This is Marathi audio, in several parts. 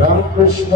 रामकृष्ण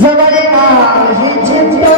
जवळ माझी चिंता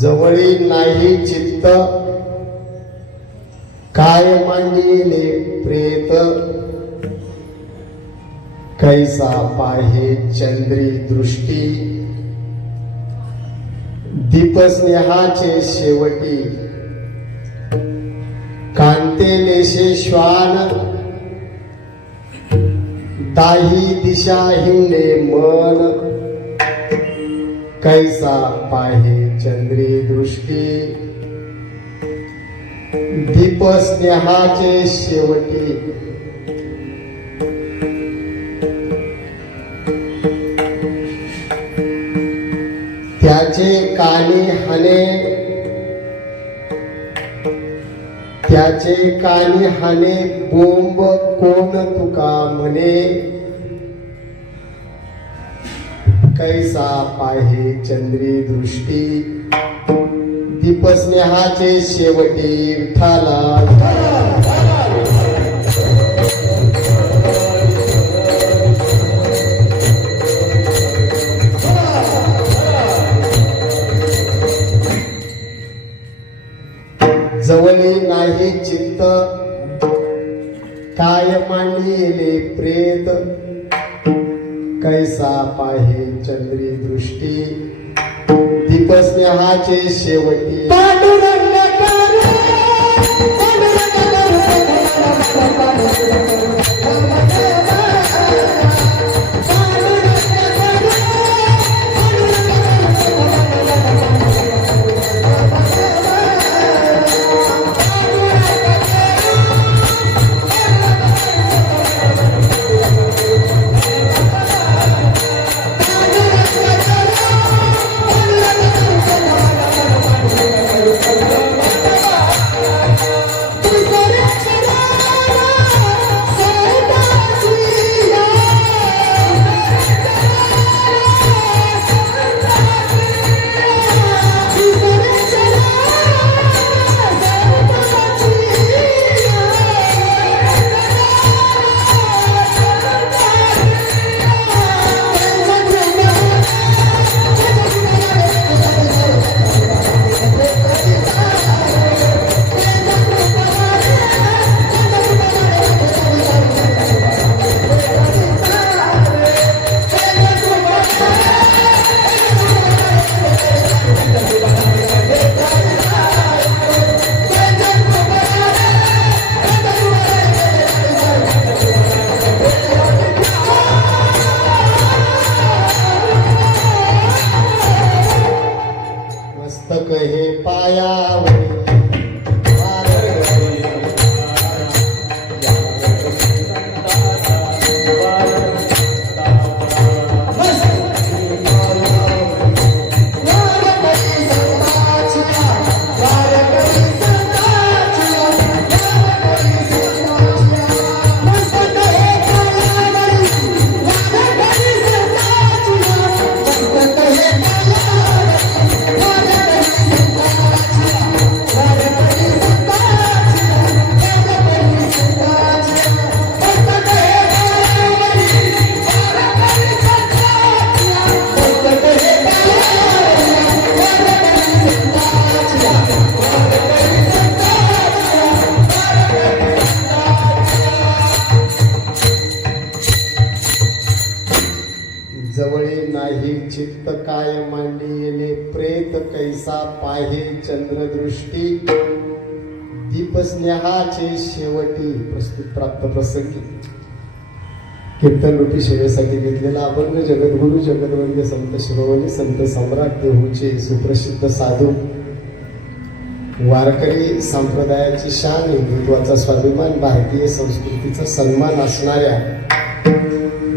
जवळी नाही चित्त काय मांडिले प्रेत कैसा पाहे चंद्री दृष्टी दीपस्नेहाचे शेवटी कांतेलेशे श्वान दाही दिशा हिंडे मन कैसा पाहे चंद्री दृष्टी दीपस्नेहाचे शेवटी त्याचे कानी हाने बोंब कोण तुका म्हणे कैसा पाहे चंद्री दृष्टी दीपस्नेहाचे शेवटी विठ्ठला जवळी नाही चित्त काय मांडिले प्रेत कैसा पाहे चंद्री दृष्टी दीपस्नेहाचे शेवटी मस्तक हे पायावर जवळी नाही चित्त काय मांडिले प्रेत कैसा पाहे चंद्रदृष्टी दीपस्नेहाचे शेवटी प्रस्तुत प्राप्त प्रसंगी कीर्तन रूपी सेवेसाठी घेतलेला अभंग जगद्गुरु जगद्वंद्य संत शिरोमणी संत सम्राट देहूचे सुप्रसिद्ध साधू वारकरी संप्रदायाची शान हिंदुत्वाचा स्वाभिमान भारतीय संस्कृतीचा सन्मान असणाऱ्या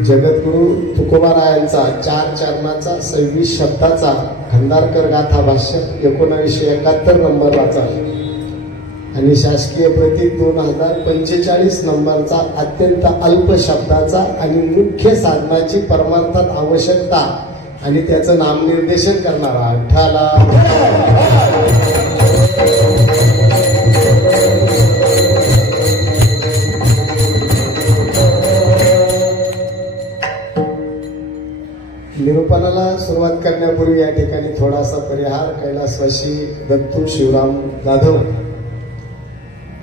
जगद्गुरु तुकोबारायांचा 4 चरणाचा 26 शब्दाचा खंडारकर गाथा भाष्य 1971 नंबर वाचा आणि शासकीय प्रतीक 2045 नंबरचा अत्यंत अल्प शब्दाचा आणि मुख्य साधनाची परमार्थात आवश्यकता आणि त्याचं नामनिर्देशन करणारा विठ्ठला निरूपणाला सुरुवात करण्यापूर्वी या ठिकाणी थोडासा परिहार कैलासवासी दत्तू शिवराम जाधव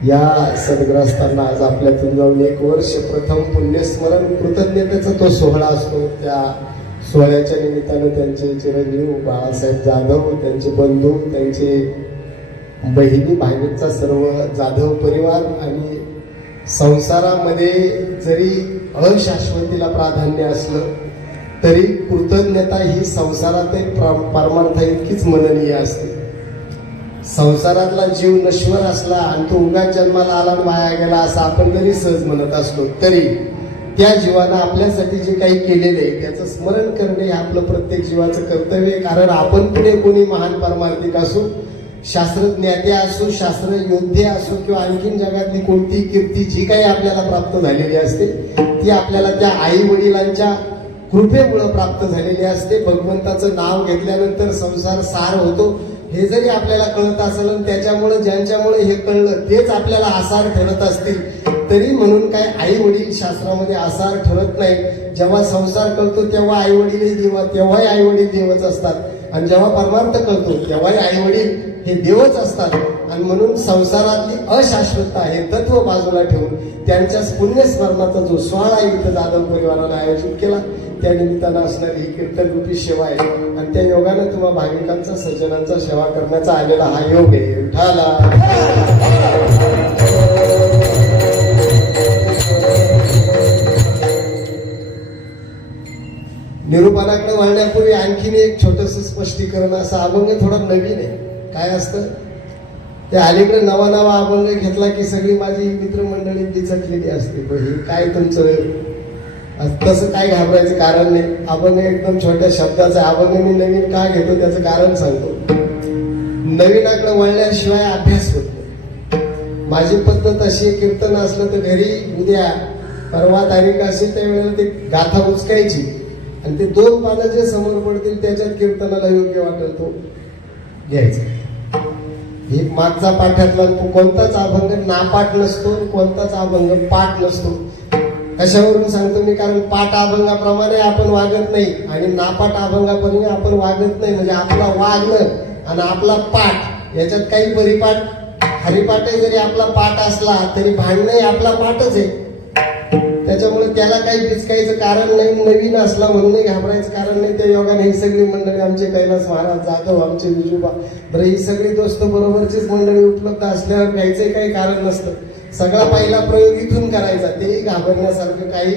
या सद्ग्रस्तांना आज आपल्यातून जाऊन 1 वर्ष प्रथम पुण्यस्मरण कृतज्ञतेचा तो सोहळा असतो. त्या सोहळ्याच्या निमित्तानं त्यांचे चिरंजीव बाळासाहेब जाधव, त्यांचे बंधू, त्यांचे बहिणी भाईचा सर्व जाधव परिवार आणि संसारामध्ये जरी अशाश्वतीला प्राधान्य असलं तरी कृतज्ञता ही संसारात परमार्थ इतकीच मननीय असते. संसारातला जीव नश्वर असला आणि तो उगाच जन्माला आला आणि वाया गेला असं आपण जरी सहज म्हणत असलो तरी त्या जीवानं आपल्यासाठी जे काही केलेलं आहे त्याचं स्मरण करणे हे आपलं प्रत्येक जीवाचं कर्तव्य आहे. कारण आपण पुढे कोणी महान परमार्थिक असू, शास्त्रज्ञाते असो, शास्त्र योद्धे असो किंवा आणखीन जगातली कोणती कीर्ती जी काही आपल्याला प्राप्त झालेली असते ती आपल्याला त्या आई वडिलांच्या कृपेमुळे प्राप्त झालेली असते. भगवंताचं नाव घेतल्यानंतर संसार सार होतो हे जरी आपल्याला कळत असेल आणि त्याच्यामुळे ज्यांच्यामुळे हे कळलं तेच आपल्याला आसार ठरत असतील तरी म्हणून काय आई वडील शास्त्रामध्ये आसार ठरत नाही. जेव्हा संसार करतो तेव्हा आई वडील तेव्हाही आई वडील देवच असतात आणि जेव्हा परमार्थ करतो तेव्हाही आई वडील हे देवच असतात. आणि म्हणून संसारातली अशाश्वतता हे तत्व बाजूला ठेवून त्यांच्या पुण्यस्मरणाचा जो सोहळा इथं जाधव परिवाराला आयोजित केला त्या निमित्तानं असणारी ही कीर्तनरूपी सेवा आहे आणि त्या योगानं तुम्हा भाविकांचा सज्जनांचा सेवा करण्याचा आलेला हा योग आहे. विठ्ठला निरूपणाकडे वळण्यापूर्वी आणखीन एक छोटस स्पष्टीकरण. असं अभंग थोडा नवीन आहे. काय असतं ते अलीकडे नवा अभंग घेतला की सगळी माझी मित्रमंडळी बिचकलेली असते. हे काय तुमचं तसं काय घाबरायचं कारण नाही. अभंग एकदम छोट्या शब्दाचा अभंग मी नवीन का घेतो त्याचं कारण सांगतो. नवीनाकडे वळल्याशिवाय अभ्यास होत नाही. माझी पद्धत अशी कीर्तन असलं तर घरी उद्या परवा तारीख असेल त्यावेळेला ते गाथा उचकायची आणि ते 2 पानं जे समोर पडतील त्याच्यात कीर्तनाला योग्य वाटेल तो घ्यायचा. एक मागचा पाठातला कोणताच अभंग नापाठ नसतो, कोणताच अभंग पाठ नसतो. कशावरून सांगतो मी, कारण पाठ अभंगाप्रमाणे आपण वागत नाही आणि नापाठ अभंगाप्रमाणे आपण वागत नाही. म्हणजे आपला वागणं आणि आपला पाठ याच्यात काही परिपाठ हरिपाठही जरी आपला पाठ असला तरी भांडणंही आपला पाठच आहे. त्याच्यामुळे त्याला काही पिचकायचं कारण नाही. नवीन असला म्हणूनही घाबरायचं कारण नाही. त्या योगाने ही सगळी मंडळी आमचे कैलास महाराज जाधव, आमचे विजूबा, बरं ही सगळी दोस्त बरोबरचीच मंडळी उपलब्ध असल्यावर घ्यायचं काही कारण नसतं. सगळा पहिला प्रयोग इथून करायचा, तेही घाबरण्यासारखं काही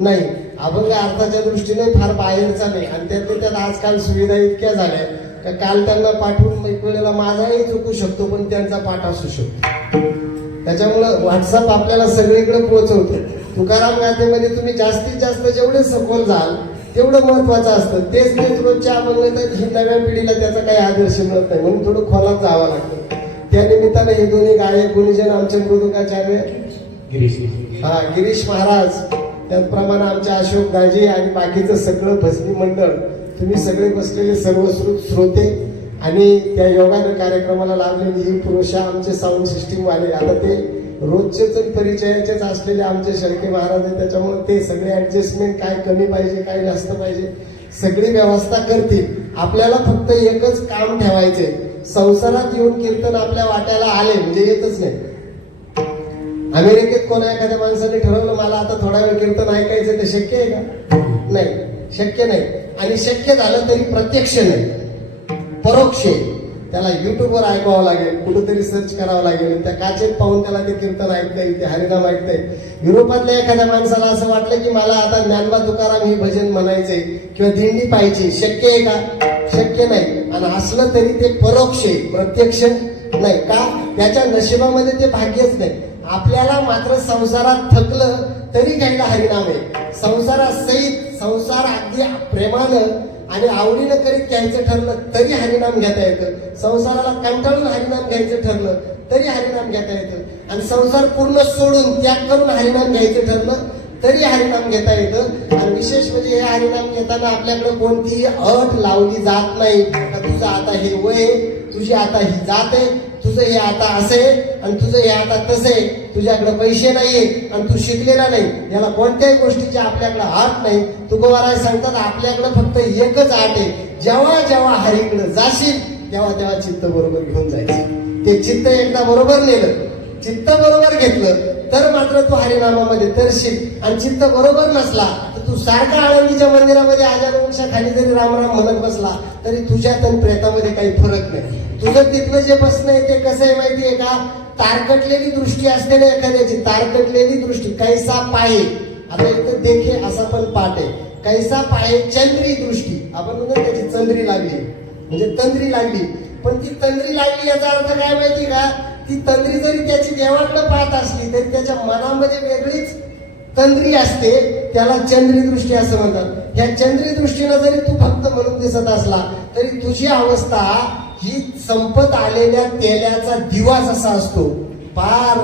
नाही. अभंग अर्थाच्या दृष्टीने फार बाहेरचा नाही आणि त्यात आजकाल सुविधा इतक्या झाल्या का काल त्यांना पाठवून एक वेळेला माझाही चुकू शकतो पण त्यांचा पाठ असू शकतो. त्याच्यामुळं व्हॉट्सअप आपल्याला सगळीकडे पोहोचवतो. तुकाराम गाथेमध्ये तुम्ही जास्तीत जास्त जेवढे सखोल जाल तेवढं महत्वाचं असतं. तेच रोजच्या अभंग ही नव्या पिढीला त्याचा काही आदर्श मिळत नाही म्हणून थोडं खोलात जावं लागतं. त्या निमित्ताने हे दोन्ही गायक गुणीजन आमचे मृदुकाचार्य गिरीश महाराज, त्याचप्रमाणे आमचे अशोक दाजी आणि बाकीचं सगळं भजनी मंडळ, तुम्ही सगळे बसलेले सर्व श्रोते आणि त्या योगानं कार्यक्रमाला लाभलेली ही पुरुषा आमचे साऊंड सिस्टीम वाले, आता ते रोजचेच परिचयाचेच असलेले आमचे शेळके महाराज आहे. त्याच्यामुळे ते सगळे ऍडजस्टमेंट काय कमी पाहिजे काय जास्त पाहिजे सगळी व्यवस्था करतील. आपल्याला फक्त एकच काम ठेवायचे, संसारात येऊन कीर्तन आपल्या वाट्याला आले म्हणजे येतच नाही. अमेरिकेत कोणा एखाद्या माणसाने ठरवलं मला आता थोडा वेळ कीर्तन ऐकायचं ते शक्य आहे का? नाही, शक्य नाही. आणि शक्य झालं तरी प्रत्यक्ष नाही, परोक्ष. त्याला युट्यूबवर ऐकावं लागेल, कुठेतरी सर्च करावं लागेल, त्या काचेत पाहून त्याला ते कीर्तन ऐकता येईल, ते हरिनाम ऐकता येईल. युरोपातल्या एखाद्या माणसाला असं वाटलं की मला आता ज्ञानबा तुकाराम हे भजन म्हणायचे किंवा दिंडी पाहिजे, शक्य आहे का? शक्य नाही. आणि असलं तरी ते परोक्ष आहे, प्रत्यक्ष नाही. का? त्याच्या नशिबामध्ये ते भाग्यच नाही. आपल्याला मात्र संसारात थकलं तरी घ्यायला हरिनाम आहे. संसारासहित संसार अगदी प्रेमानं आणि आवडीनं करीत घ्यायचं ठरलं तरी हरिनाम घेता येतं. संसाराला कंटाळून हरिनाम घ्यायचं ठरलं तरी हरिनाम घेता येतं. आणि संसार पूर्ण सोडून त्याग करून हरिनाम घ्यायचं ठरलं तरी हरिनाम घेता येतं. आणि विशेष म्हणजे हे हरिनाम घेताना आपल्याकडे कोणतीही अट लावली जात नाही का तुझं आता हे वय, तुझी आता ही जात आहे, तुझं हे आता असे आणि तुझं हे आता तसे. तुझ्याकडे पैसे नाहीये आणि तू शिकलेला नाही, याला कोणत्याही गोष्टीची आपल्याकडे आट नाही. तुकोबाराय सांगतात आपल्याकडे फक्त एकच आट आहे, जेव्हा जेव्हा हरीकडे जाशील तेव्हा तेव्हा चित्त बरोबर घेऊन जायचं. ते चित्त एकदा बरोबर नेलं, चित्त बरोबर घेतलं तर मात्र तू हरिनामामध्ये तरशील. आणि चित्त बरोबर नसला तर तू सारखा आळंदीच्या मंदिरामध्ये आजारापेक्षा खाली जरी रामराम म्हणत बसला तरी तुझ्यात आणि प्रेतामध्ये काही फरक नाही. तुझं तिथलं जे बसणं आहे ते कसं आहे माहितीये का, तारकटलेली दृष्टी असते ना एखाद्याची, तारकटलेली दृष्टी. कैसा पाहे, आता इथं देखे असा पण पाठ आहे. कैसा पाहे चंद्री दृष्टी, आपण म्हणतो त्याची चंद्री लागली म्हणजे तंद्री लागली. पण ती तंद्री लागली याचा अर्थ काय माहिती का, ती तंद्री जरी त्याची देवाकडे पाहत असली तरी त्याच्या मनामध्ये वेगळीच तंद्री असते, त्याला चंद्री दृष्टी असं म्हणतात. ह्या चंद्री दृष्टीनं जरी तू फक्त म्हणून दिसत असला तरी तुझी अवस्था ही संपत आलेल्या तेलाचा दिवा जसा असतो, फार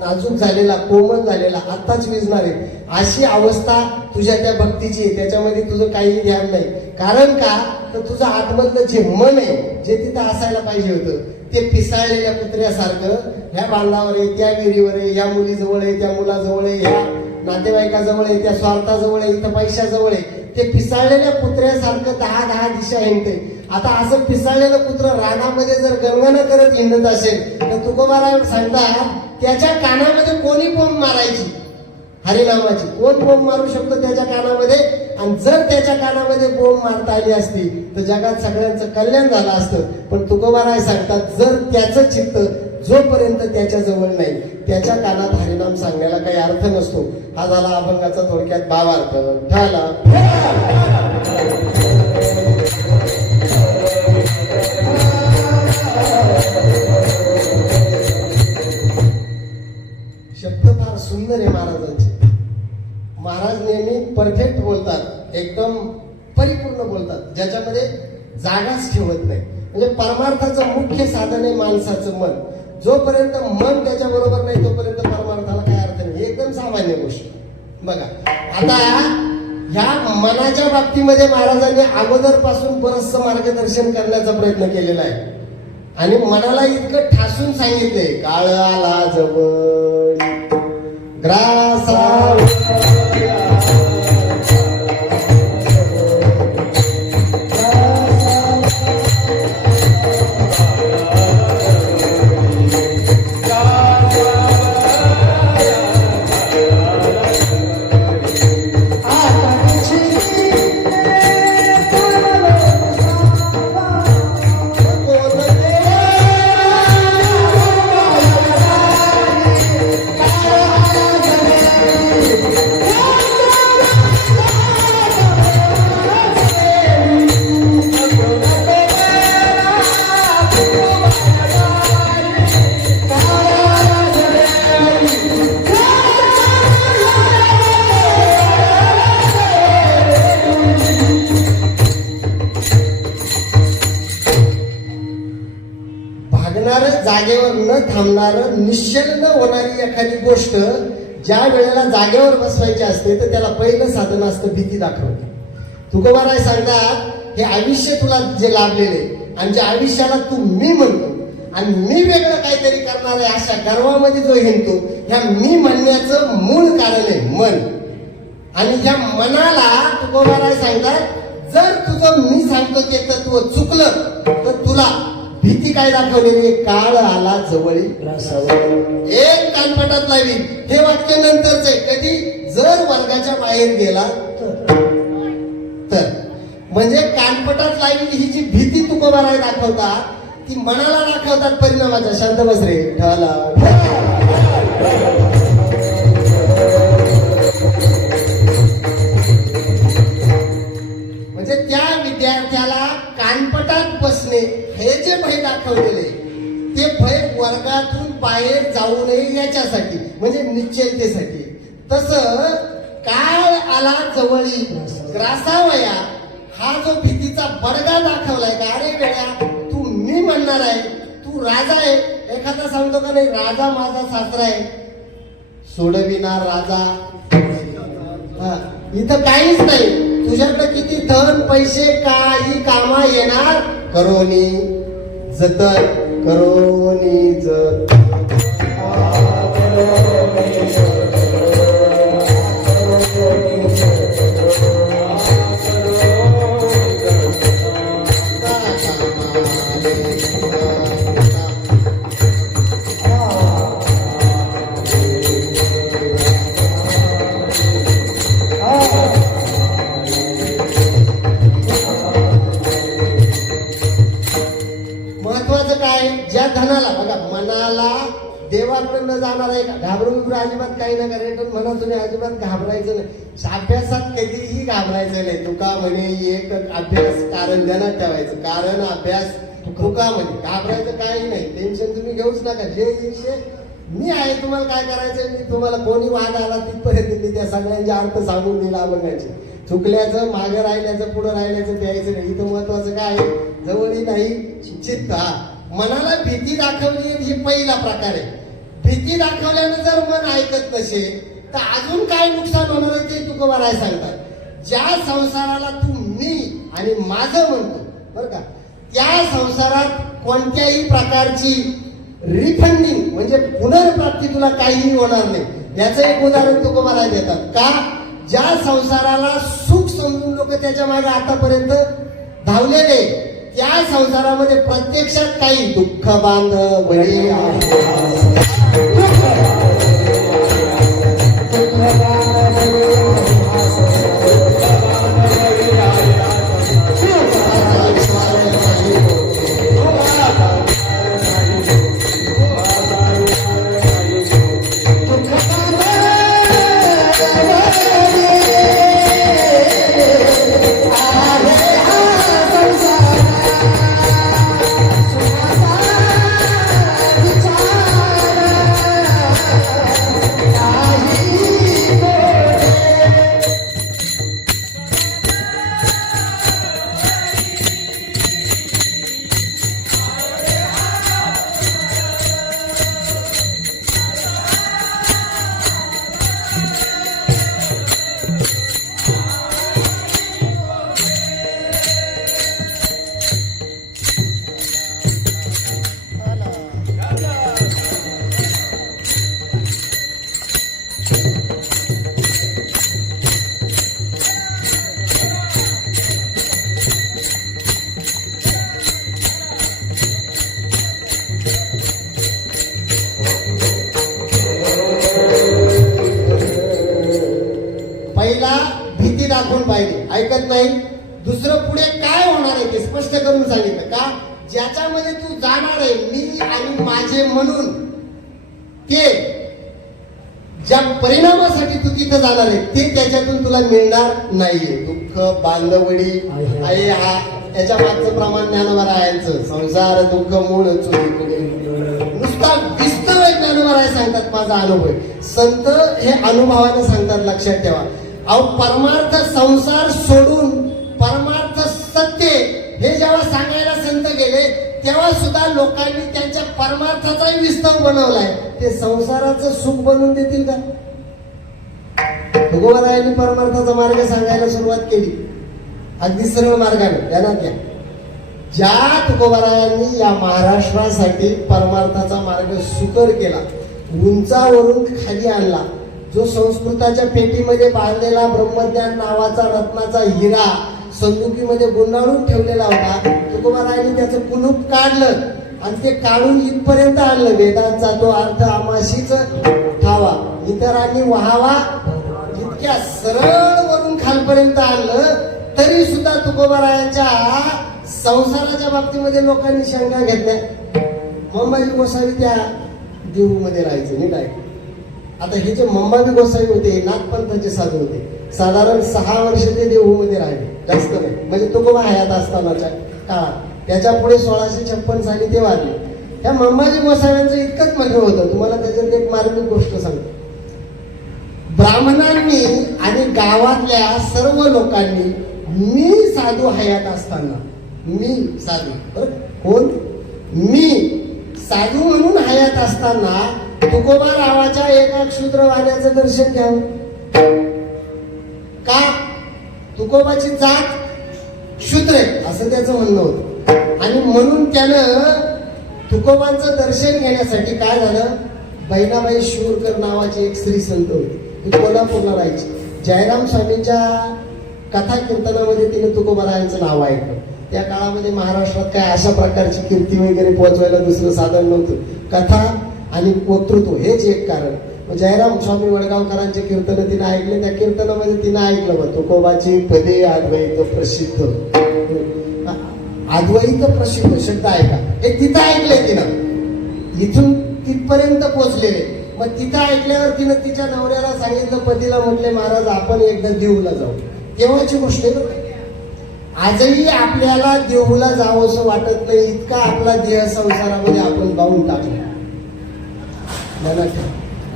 नाजूक झालेला, कोमल झालेला, आत्ताच विजणार आहे, अशी अवस्था तुझ्या त्या भक्तीची आहे. त्याच्यामध्ये तुझं काही ध्यान नाही. कारण का, तर तुझं आतमधलं जे मन आहे, जे तिथं असायला पाहिजे होतं, ते पिसाळलेल्या कुत्र्यासारखं ह्या बांधावर आहे, त्या विहिरीवर आहे, या मुलीजवळ आहे, त्या मुलाजवळ आहे, ह्या नातेवाईकाजवळ आहे, त्या स्वार्थाजवळ आहे, इथं पैशाजवळ आहे. ते पिसाळलेल्या कुत्र्यासारखं 10 दिशा हिंडते. आता असं पिसाळलेलं कुत्र रानामध्ये जर गणगण करत हिंडत असेल तर तुकोबाराय सांगतात त्याच्या कानामध्ये कोणी बोंब मारायची, हरिनामाची. कोण बोंब मारू शकतो त्याच्या कानामध्ये? आणि जर त्याच्या कानामध्ये बोंब मारता आली असती तर जगात सगळ्यांचं कल्याण झालं असतं. पण तुकोबाराय सांगतात जर त्याचं चित्त जोपर्यंत त्याच्या जवळ नाही त्याच्या कानात हरिनाम सांगण्याला काही अर्थ नसतो. हा झाला अभंगाचा थोडक्यात भावार्थ. झाला शब्द फार सुंदर आहे महाराजांचे. महाराज नेहमी परफेक्ट बोलतात, एकदम परिपूर्ण बोलतात, ज्याच्यामध्ये जागाच ठेवत नाही. म्हणजे परमार्थाचं मुख्य साधन आहे माणसाचं मन. जोपर्यंत मन त्याच्या बरोबर नाही तोपर्यंत परमार्थाला काय अर्थ नाही. एकदम सामान्य गोष्ट. बघा आता ह्या मनाच्या बाबतीमध्ये महाराजांनी अगोदर पासून बरचसं मार्गदर्शन करण्याचा प्रयत्न केलेला आहे. आणि मनाला इतकं ठासून सांगितलंय, काळ आला जवळ ग्रासा जागेवर न थांबणार, निश्चल न होणारी एखादी गोष्ट ज्या वेळेला जागेवर बसवायची असते तर त्याला पहिलं साधन असतं भीती दाखवणे. तुकोबाराय सांगतात हे आयुष्य तुला जे लाभलेले आणि ज्या आयुष्याला तू मी म्हणतो आणि मी वेगळं काहीतरी करणार आहे अशा गर्वामध्ये जो हिंडतो, ह्या मी म्हणण्याचं मूळ कारण आहे मन. आणि ह्या मनाला तुकोबाराय सांगतात जर तुझं मी सांगतो ते तत्व चुकलं तर तुला भीती काय दाखवलेली, काळ आला जवळी एक कानपटात लावी. हे वाक्य नंतरच आहे, कधी जर वर्गाच्या बाहेर गेला तर. म्हणजे कानपटात लावी ही जी भीती तुकोबाराय दाखवतात ती मनाला दाखवतात परिणामाच्या. शांत बस रे ठाला. म्हणजे त्या विद्यार्थ्याला कानपटात बसणे हे जे भय दाखवलेले ते भय वर्गातून बाहेर जाऊ नये याच्यासाठी, म्हणजे निश्चलतेसाठी. तसं काळ आला जवळी ग्रासावया हा जो भीतीचा बडगा दाखवलाय का, अरे वेळा तू मी म्हणणार आहे, तू राजा आहे. एखादा सांगतो का नाही, राजा माझा सासरा आहे, सोडविणार राजा. इथं काहीच नाही. तुझ्याकडे किती धन पैसे काही कामा येणार, करोनी जतन, करोनी जतन. महत्वाचं काय, ज्या धनाला बघा, मनाला देवाकडनं जाणार आहे का, घाबरून अजिबात काही नका रेटून म्हणा तुम्ही, अजिबात घाबरायचं नाही. अभ्यासात कधीही घाबरायचं नाही. तुका म्हणे एक अभ्यास कारण ध्यानात ठेवायचं, कारण अभ्यास तुका म्हणे, घाबरायचं काही नाही. टेन्शन तुम्ही घेऊच नका. जे विषय मी आहे, तुम्हाला काय करायचंय, मी तुम्हाला कोणी वाद आला तिथपर्यंत मी त्या सगळ्यांचे अर्थ सांगून दिला बघायचे. चुकल्याचं मागे राहिल्याचं पुढे राहिल्याचं द्यायचं नाही. इथं महत्वाचं काय आहे, जवळही नाही चित्त. मनाला भीती दाखवली ही पहिला प्रकार आहे. भीती दाखवल्यानं जर मन ऐकत नसेल तर अजून काय नुकसान होणार आहे ते तुकोबा राय सांगतात. ज्या संसाराला तू मी आणि माझं म्हणतो बरं का, त्या संसारात कोणत्याही प्रकारची रिफंडिंग म्हणजे पुनर्प्राप्ती तुला काहीही होणार नाही. याचं एक उदाहरण तुकोबा राय देतात का, ज्या संसाराला सुख समजून लोक त्याच्या मागे आतापर्यंत धावलेले, त्या संसारामध्ये प्रत्यक्षात काही दुःख बांधवली दाखवून पाहिजे, ऐकत नाही. दुसरं पुढे काय होणार आहे ते स्पष्ट करून सांगितलं का, ज्याच्यामध्ये तू जाणार आहे मी आणि माझे म्हणून, ते ज्या परिणामासाठी तू तिथं जाणार आहे ते त्याच्यातून तुला मिळणार नाहीये. दुःख बांधवडी आहे हा त्याच्या मागचं प्रमाण ज्ञानवरायांचं. संसार दुःख मूळ चुकीकडे नुसता विस्तव ज्ञानवराय सांगतात माझा अनुभव. संत हे अनुभवाने सांगतात, लक्षात ठेवा. अहो परमार्थ संसार सोडून परमार्थ सत्य हे जेव्हा सांगायला संत गेले तेव्हा सुद्धा लोकांनी त्यांच्या परमार्थाचाही विस्तव बनवलाय. ते संसाराचं सुख बनवून देतील का? तुकोबारायांनी परमार्थाचा मार्ग सांगायला सुरुवात केली, अगदी सरळ मार्गाने. ध्यानात घ्या, ज्या तुकोबारायांनी या महाराष्ट्रासाठी परमार्थाचा मार्ग सुकर केला, उंचावरून खाली आणला, जो संस्कृताच्या पेटीमध्ये बांधलेला ब्रह्मज्ञान नावाचा रत्नाचा हिरा संदुकीमध्ये गुंडाळून ठेवलेला होता, तुकोबारायांनी त्याचं कुलूप काढलं आणि ते काढून इथपर्यंत आणलं. वेदांचा तो अर्थ आमाशीच ठावा इतरांनी व्हावा इतक्या सरळ वरून खालपर्यंत आणलं. तरी सुद्धा तुकोबारायांच्या संसाराच्या बाबतीमध्ये लोकांनी शंका घेतल्या. मंबाजी गोसावी त्या देऊमध्ये राहायचे, नीट आहे. आता हे जे मंबाजी गोसावी होते नाथपंथाचे साधू होते. साधारण 6 वर्ष ते देहूमध्ये राहिले, जास्त नाही. म्हणजे तुकोबा हयात असतानाच्या काळात. त्याच्या पुढे 1656 साली ते वारले. ह्या मंबाजी गोसाव्यांचं इतकंच म्हणणं होतं. तुम्हाला त्याच्यात एक मार्मिक गोष्ट सांगतो. ब्राह्मणांनी आणि गावातल्या सर्व लोकांनी मी साधू हयात असताना, मी साधू कोण, मी साधू म्हणून हयात असताना तुकोबा रावाच्या एका क्षुद्रवाण्याचं दर्शन घ्यावं का? तुकोबाची जात क्षुद्र आहे असं त्याचं म्हणणं होतं. आणि म्हणून त्यानं तुकोबांचं दर्शन घेण्यासाठी काय झालं, बहिणाबाई शिवरकर नावाची एक स्त्री संत होती, ती कोल्हापूरला राहायची. जयराम स्वामींच्या कथा कीर्तनामध्ये तिने तुकोबारायांचं नाव ऐकलं. त्या काळामध्ये महाराष्ट्रात काय अशा प्रकारची कीर्ती वगैरे पोहोचवायला दुसरं साधन नव्हतं. कथा आणि वक्तृत्व हेच एक कारण. जयराम स्वामी वडगावकरांचे कीर्तन तिने ऐकले. त्या कीर्तनामध्ये तिने ऐकलं तुकोबाची पदे अद्वैत प्रसिद्ध. अद्वैत प्रसिद्ध शब्द ऐका, हे तिथं ऐकले तिनं, इथून तिथपर्यंत पोहोचलेले. मग तिथं ऐकल्यावर तिनं तिच्या नवऱ्याला सांगितलं, पतीला म्हटले महाराज आपण एकदा देऊला जाऊ. तेव्हाची गोष्ट आहे बरं. आजही आपल्याला देऊला जावं असं वाटत नाही, इतका आपला देह संसारामध्ये आपण बाहून टाकला.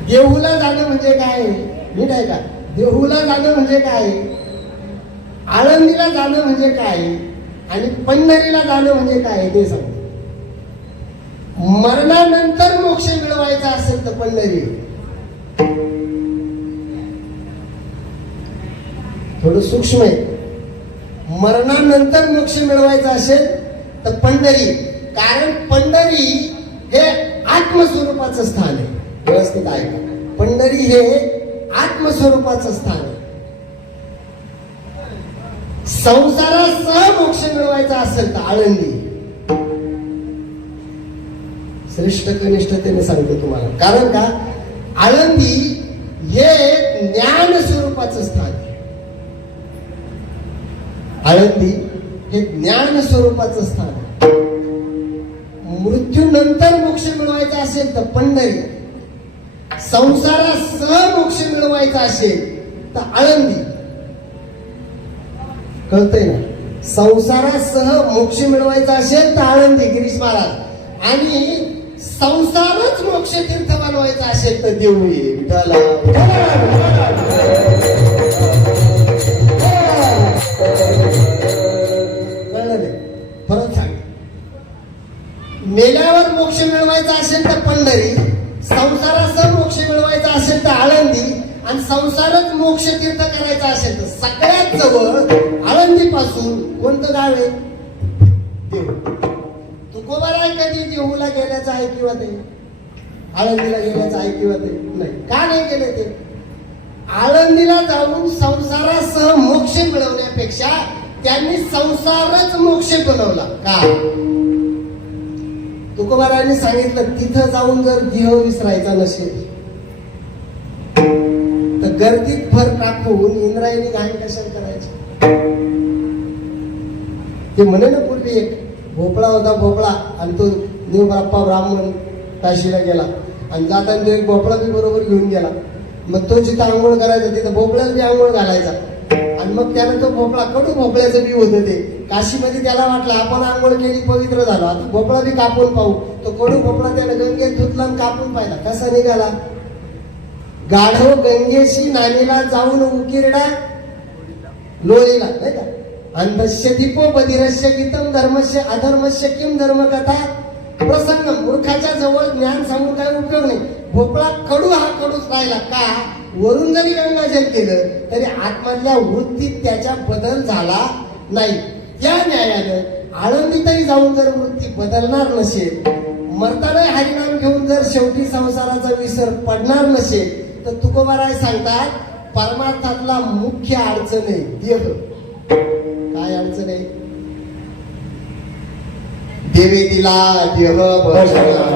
देऊला जाणं म्हणजे काय? नीट आहे का? देऊला जाणं म्हणजे काय, आळंदीला जाणं म्हणजे काय, आणि पंढरीला जाणं म्हणजे काय ते सांगतो. मरणानंतर मोक्ष मिळवायचा असेल तर पंढरी. थोडं सूक्ष्म आहे. मरणानंतर मोक्ष मिळवायचा असेल तर पंढरी. कारण पंढरी हे आत्मस्वरूपाचं स्थान आहे. व्यवस्थित ऐका, पंढरी हे आत्मस्वरूपाचं स्थान आहे. संसारासह मोक्ष मिळवायचा असेल तर आळंदी. श्रेष्ठ कनिष्ठतेने सांगतो तुम्हाला. कारण का? आळंदी हे ज्ञान स्वरूपाचं स्थान आहे. आळंदी हे ज्ञान स्वरूपाचं स्थान आहे. मृत्यूनंतर मोक्ष मिळवायचा असेल तर पंढरी. संसारासह मोक्ष मिळवायचा असेल तर आळंदी. कळतंय ना? संसारासह मोक्ष मिळवायचा असेल तर आळंदी गिरीश महाराज, आणि संसारच मोक्ष तीर्थ बनवायचा असेल तर देऊळी विठाला. कळलं नाही? परत सांग. मेल्यावर मोक्ष मिळवायचा असेल तर पंढरी, संसारासह मोक्ष मिळवायचा असेल तर आळंदी, आणि संसारच मोक्ष तीर्थ करायचा असेल तर सगळ्यात जवळ आळंदी पासून कोणतं गाव आहे? देऊ. तुकोबाराय कधी देऊला गेल्याचं ऐकिवा ते? आळंदीला गेल्याचं ऐकिवा ते? नाही. का नाही गेले ते? आळंदीला जाऊन संसारासह मोक्ष मिळवण्यापेक्षा त्यांनी संसारच मोक्ष बनवला. का? तुकोबारायांनी सांगितलं, तिथं जाऊन जर देह विसरायचा नसेल तर गर्दीत भर टाकून इंद्रायणी घाण कशाला करायची? ते म्हणे ना, पूर्वी एक भोपळा होता, भोपळा, आणि तो देवबाप्पा ब्राह्मण काशीला गेला, आणि जाताना तो एक भोपळा बी बरोबर घेऊन गेला. मग तो जिथं आंघोळ करायचा तिथं भोपळ्याला बी आंघोळ घालायचा. आणि मग त्यानं तो भोपळा, कडू भोपळ्याचं बी होतं ते. काशीमध्ये त्याला वाटलं आपण आंघोळ केली, पवित्र झालो, आता भोपळा बी कापून पाहू. तो कडू भोपळा त्यानं गंगेत धुतला आणि कापून पाहिला. कसा निघाला? गाढव गंगेशी नानीला जाऊन उकिरडा लोळीला, नाही का? अंधस्य दीपो बधिरस्य गीतम धर्मस्य अधर्मस्य किम धर्मकथा प्रसंग. मूर्खाच्या जवळ ज्ञान सांगून काय उपयोग नाही. भोपळा कडू हा कडूच राहिला. का? वरून जरी गंगाजल केलं तरी आतमधल्या वृत्तीत त्याच्या बदल झाला नाही. त्या न्यायानं आळंदीतही जाऊन जर वृत्ती बदलणार नसेल, मरताना हरिनाम घेऊन जर शेवटी संसाराचा विसर पडणार नसेल, तर तुकोबाराय सांगतात परमार्थातला मुख्य अडचण आहे देह. काय अडचण आहे? देवे दिला देह भजला.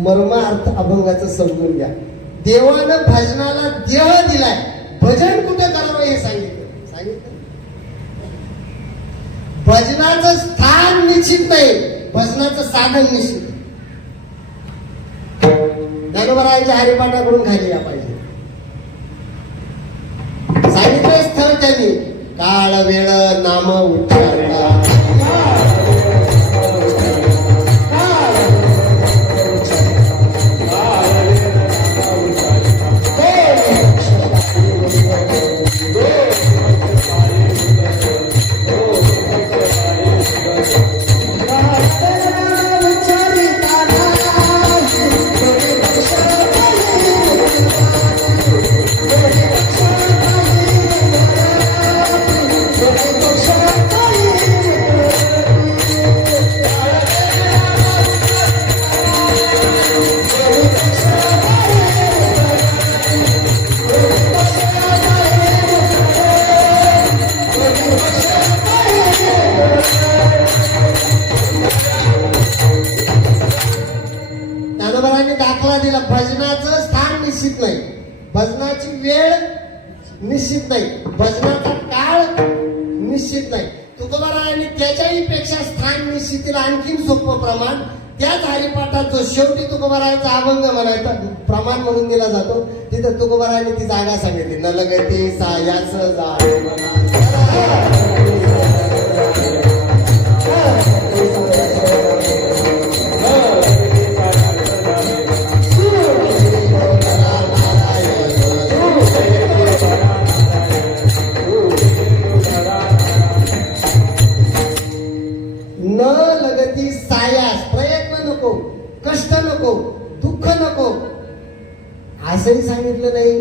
मर्मार्थ अभंगाचं समजून घ्या. देवानं भजनाला देह दिलाय, भजन कुठे करावं हे सांगितलं. भजनाचं स्थान निश्चित नाही, भजनाचं साधन निश्चित. ज्ञानोबरायांच्या हरिपाठाकडून खाली या पाहिजे. सांगितलं स्थळ त्यांनी, काळ वेळ नाम उच्चारता. निश्चित नाही, भजनाची वेळ निश्चित नाही, भजनाचा काळ निश्चित नाही. तुकोबारायांनी त्याच्याही पेक्षा स्थान निश्चितीला आणखीन सोपं प्रमाण त्याच हरिपाठात जो शेवटी तुकोबारायांचा अभंग म्हणायचा प्रमाण म्हणून दिला जातो, तिथं तुकोबारायांनी ती जागा सांगितली. न लगती सायाच जाळे न लगती सायास, प्रयत्न नको, कष्ट नको, दुःख नको. असंही सांगितलं नाही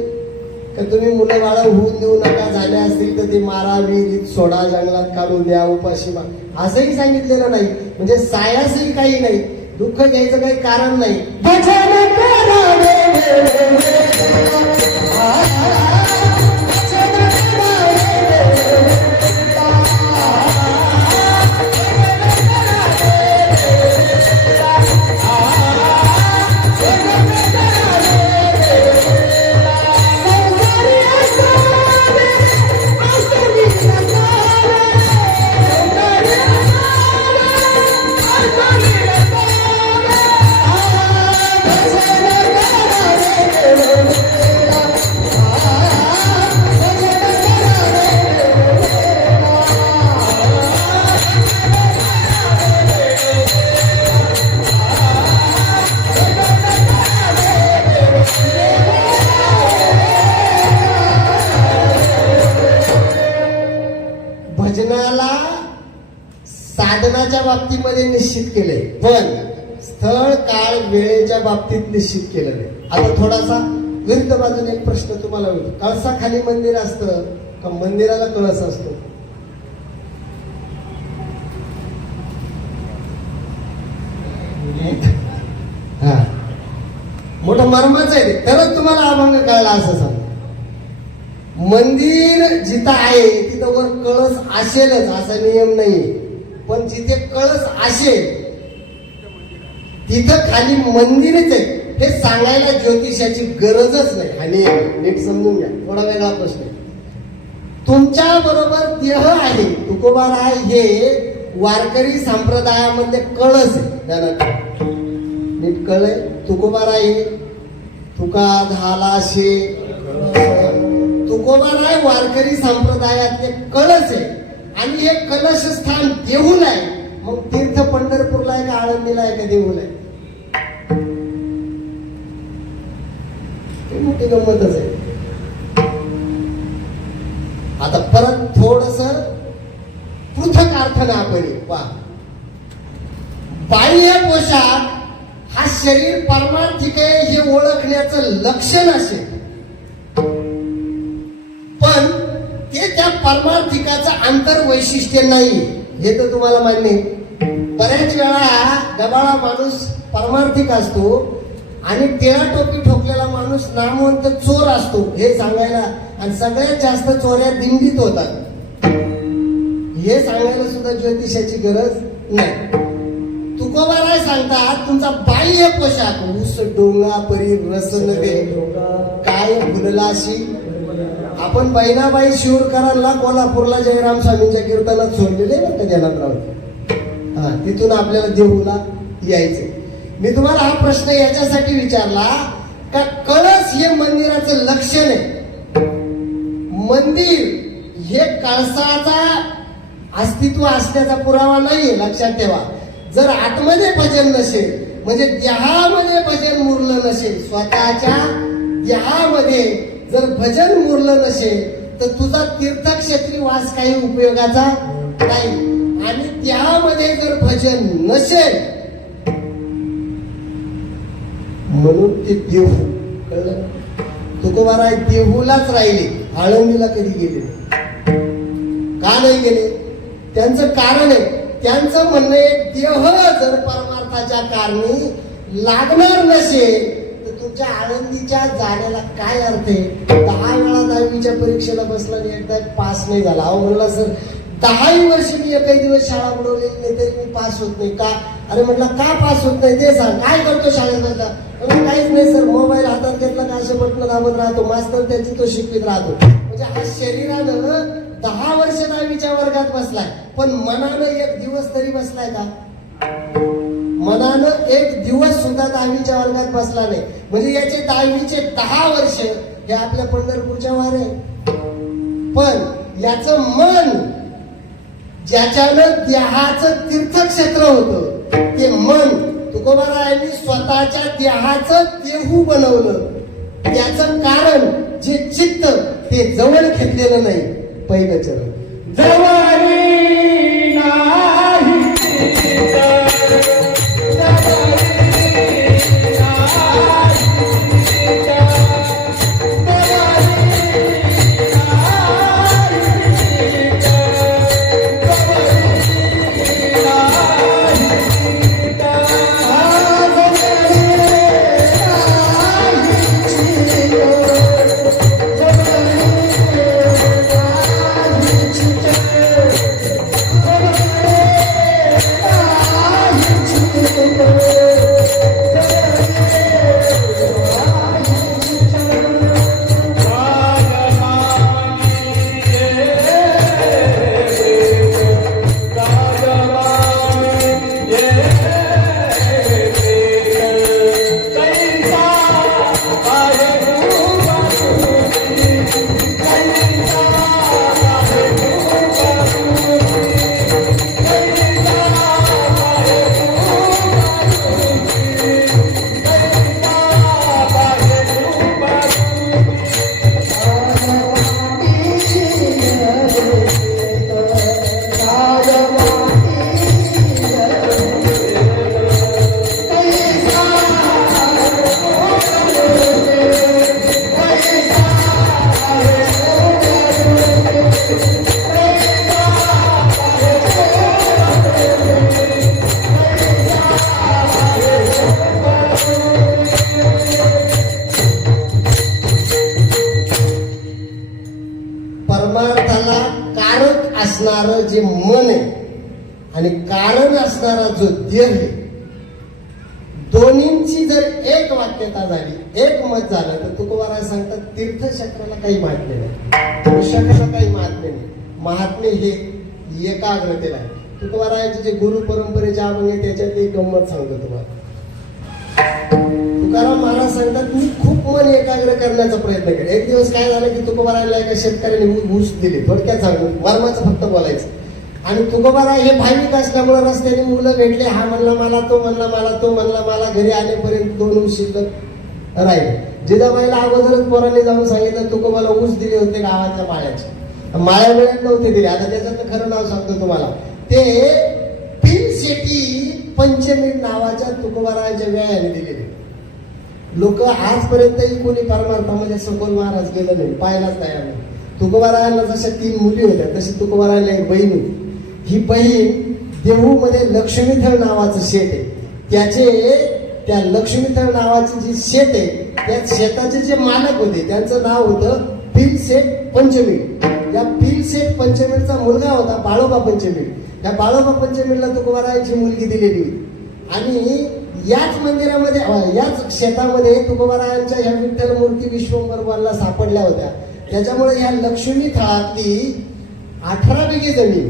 का तुम्ही मुलं बाळा होऊन देऊ नका, झाल्या असतील तर ती मारा, विहिरीत सोडा, जंगलात काढून द्या, उपाशी मारा, असंही सांगितलेलं नाही. म्हणजे सायासही काही नाही, दुःख घ्यायचं काही कारण नाही. भजन करावे भजनाला साधनाच्या बाबतीमध्ये निश्चित केलंय, पण स्थळ काळ वेळेच्या बाबतीत निश्चित केलं नाही. आता थोडासा विरुद्ध बाजूने एक प्रश्न तुम्हाला होतो, कळसाखाली मंदिर असतं का मंदिराला कळस असतो? हा, मोठं मर्मच आहे ते, तरच तुम्हाला अभंग कळला असं सांग. मंदिर जिथं आहे तिथं वर कळस असेलच असा नियम नाहीये, पण जिथे कळस असेल तिथं खाली मंदिरच आहे हे सांगायला ज्योतिषाची गरजच नाही. आणि नीट समजून घ्या, थोडा वेगळा प्रश्न आहे. तुमच्या बरोबर देह आहे, तुकोबाराय हे वारकरी संप्रदायामध्ये कळस आहे. ध्यानात नीट कळय, तुकोबाराय तुका झाला शे, तुकोबाराय वारकरी संप्रदायातले कळस आहे. आणि हे कलश स्थान देऊळ आहे. मग तीर्थ पंढरपूरला आहे का आळंदीला आहे का देऊळ आहे? मोठी गंमतच आहे. आता परत थोडस पृथक अर्थानं आपण वा, बाह्य पोशाख हा शरीर पारमार्थिक आहे हे ओळखण्याचं लक्षण असेल, पण ते त्या पारमार्थिकाचं आंतर वैशिष्ट्य नाही हे तर तुम्हाला मान्य आहे. बऱ्याच वेळा गबाळा माणूस पारमार्थिक असतो आणि टिळा टोपी ठोकलेला माणूस नामवंत चोर असतो हे सांगायला, आणि सगळ्यात जास्त चोऱ्या दिंडीत होतात हे सांगायला सुद्धा ज्योतिषाची गरज नाही. तुकोबाराय सांगतात तुमचा बाह्य पोशाख ऊस डोंगा परी रस नदे काय फुललाशी. आपण बहिणाबाई शिवरकरांना कोल्हापूरला जयराम स्वामींच्या कीर्तनात सोडलेले बरं का ध्यानात राहून. हा, तिथून आपल्याला देऊला यायचे. मी तुम्हाला हा प्रश्न याच्यासाठी विचारला का कळस हे मंदिराचं लक्षण आहे. मंदिर हे कळसाचा अस्तित्व असण्याचा पुरावा नाहीये, लक्षात ठेवा. जर आतमध्ये भजन नसेल म्हणजे देहामध्ये भजन मुरलं नसेल, स्वतःच्या देहामध्ये जर भजन मुरलं नसेल तर तुझा तीर्थक्षेत्री वास काही उपयोगाचा नाही. आणि त्यामध्ये जर भजन नसेल म्हणून ते देहू, कळलं? तुकोबाराय देहूलाच राहिले, आळंदीला कधी गेले का नाही गेले? त्यांचं कारण आहे, त्यांचं म्हणणं आहे देह जर परमार्थाच्या कारणी लागणार नसेल तर तुमच्या आळंदीच्या जाण्याला काय अर्थ आहे? 10 वेळा 10वीच्या परीक्षेला बसला आणि एकदा पास नाही झाला. अहो म्हणला सर 10 वर्ष मी एकही दिवस शाळा बुडवलेली नाही तरी मी पास होत नाही का? अरे म्हटलं का पास होत नाही ते सांग, काय करतो शाळेत? म्हणजे काहीच नाही सर, मोबाईल हातात घेतला का असे बटन दाबत राहतो, मास्तर त्याची तो शिकवित राहतो. म्हणजे हा शरीरानं 10 वर्ष 10वीच्या वर्गात बसलाय, पण मनानं एक दिवस तरी बसलाय का? मनानं एक दिवस सुद्धा 10वीच्या वर्गात बसला नाही. म्हणजे याचे 10वीचे 10 वर्ष हे आपल्या पंढरपूरच्या वारे. पण याचं मन ज्याच्यानं देहाचं तीर्थक्षेत्र होतं, ते मन तुकोबारायांनी स्वतःच्या देहाचं देहू बनवलं. त्याचं कारण जे चित्त ते जवळ घेतलेलं नाही. पहिलं चरण जवळी नाही परमार्थाला कारक असणारं जे मन आहे आणि कारण असणारा जो देह आहे, दोन्हींची जर एक वाक्यता झाली, एक मत झालं, तर तुकोबाराय सांगतात तीर्थक्षेत्राला काही महात्म्य नाही, पुरुषाला काही महात्म्य नाही. महात्म्य हे एकाग्रतेला आहे. तुकोबारायांचे जे गुरु परंपरेचे अभंग आहे त्याच्यात एक गंमत सांगतो तुम्हाला. तुकाराम महाराज सांगतात मी खूप मन एकाग्र करण्याचा प्रयत्न केला. एक दिवस काय झालं की तुकोबारायला एका शेतकऱ्याने ऊस दिली. थोडक्यात सांगतो, मर्माचं फक्त बोलायचं. आणि तुकोबाराय हे भाविक असल्यामुळे रस्त्याने मुलं भेटले, हा म्हणला मला, तो म्हणला मला, तो म्हणला मला. घरी आलेपर्यंत 2 ऊस शिल्लक राहिले. जिजाबाईला अगोदरच पोरांनी जाऊन सांगितलं तुकोबाला ऊस दिले होते गावाच्या माळ्याचे, माळ्या वेळेत नव्हते दिले. आता त्याच्यातलं खरं नाव सांगतो तुम्हाला. ते पिनशेटी पंचमीर नावाच्या तुकोबारायांच्या वेळाने दिलेले. लोक आजपर्यंतही कोणी परमार्थामध्ये सखोल महाराज गेलं नाही, पाहायलाच तयार नाही. तुकोबारायांना जशा 3 मुली होत्या तशी तुकोबारायांना एक बहीण होती. ही बहीण देहूमध्ये लक्ष्मीथळ नावाचं शेत आहे, त्या लक्ष्मीथळ नावाची जी शेत आहे त्या शेताचे जे मालक होते त्यांचं नाव होतं पिलशेठ पंचमीर. या पिलशेठ पंचमीरचा मुलगा होता बाळोबा पंचमीर. त्या बाळोबा पंचमीरला तुकोबारायांची मुलगी दिलेली होती. आणि याच मंदिरामध्ये, याच शेतामध्ये तुकोबारायांच्या ह्या विठ्ठल मूर्ती विश्वंभरवाला सापडल्या होत्या. त्याच्यामुळे ह्या लक्ष्मी थळातली 18 बिघे जमीन,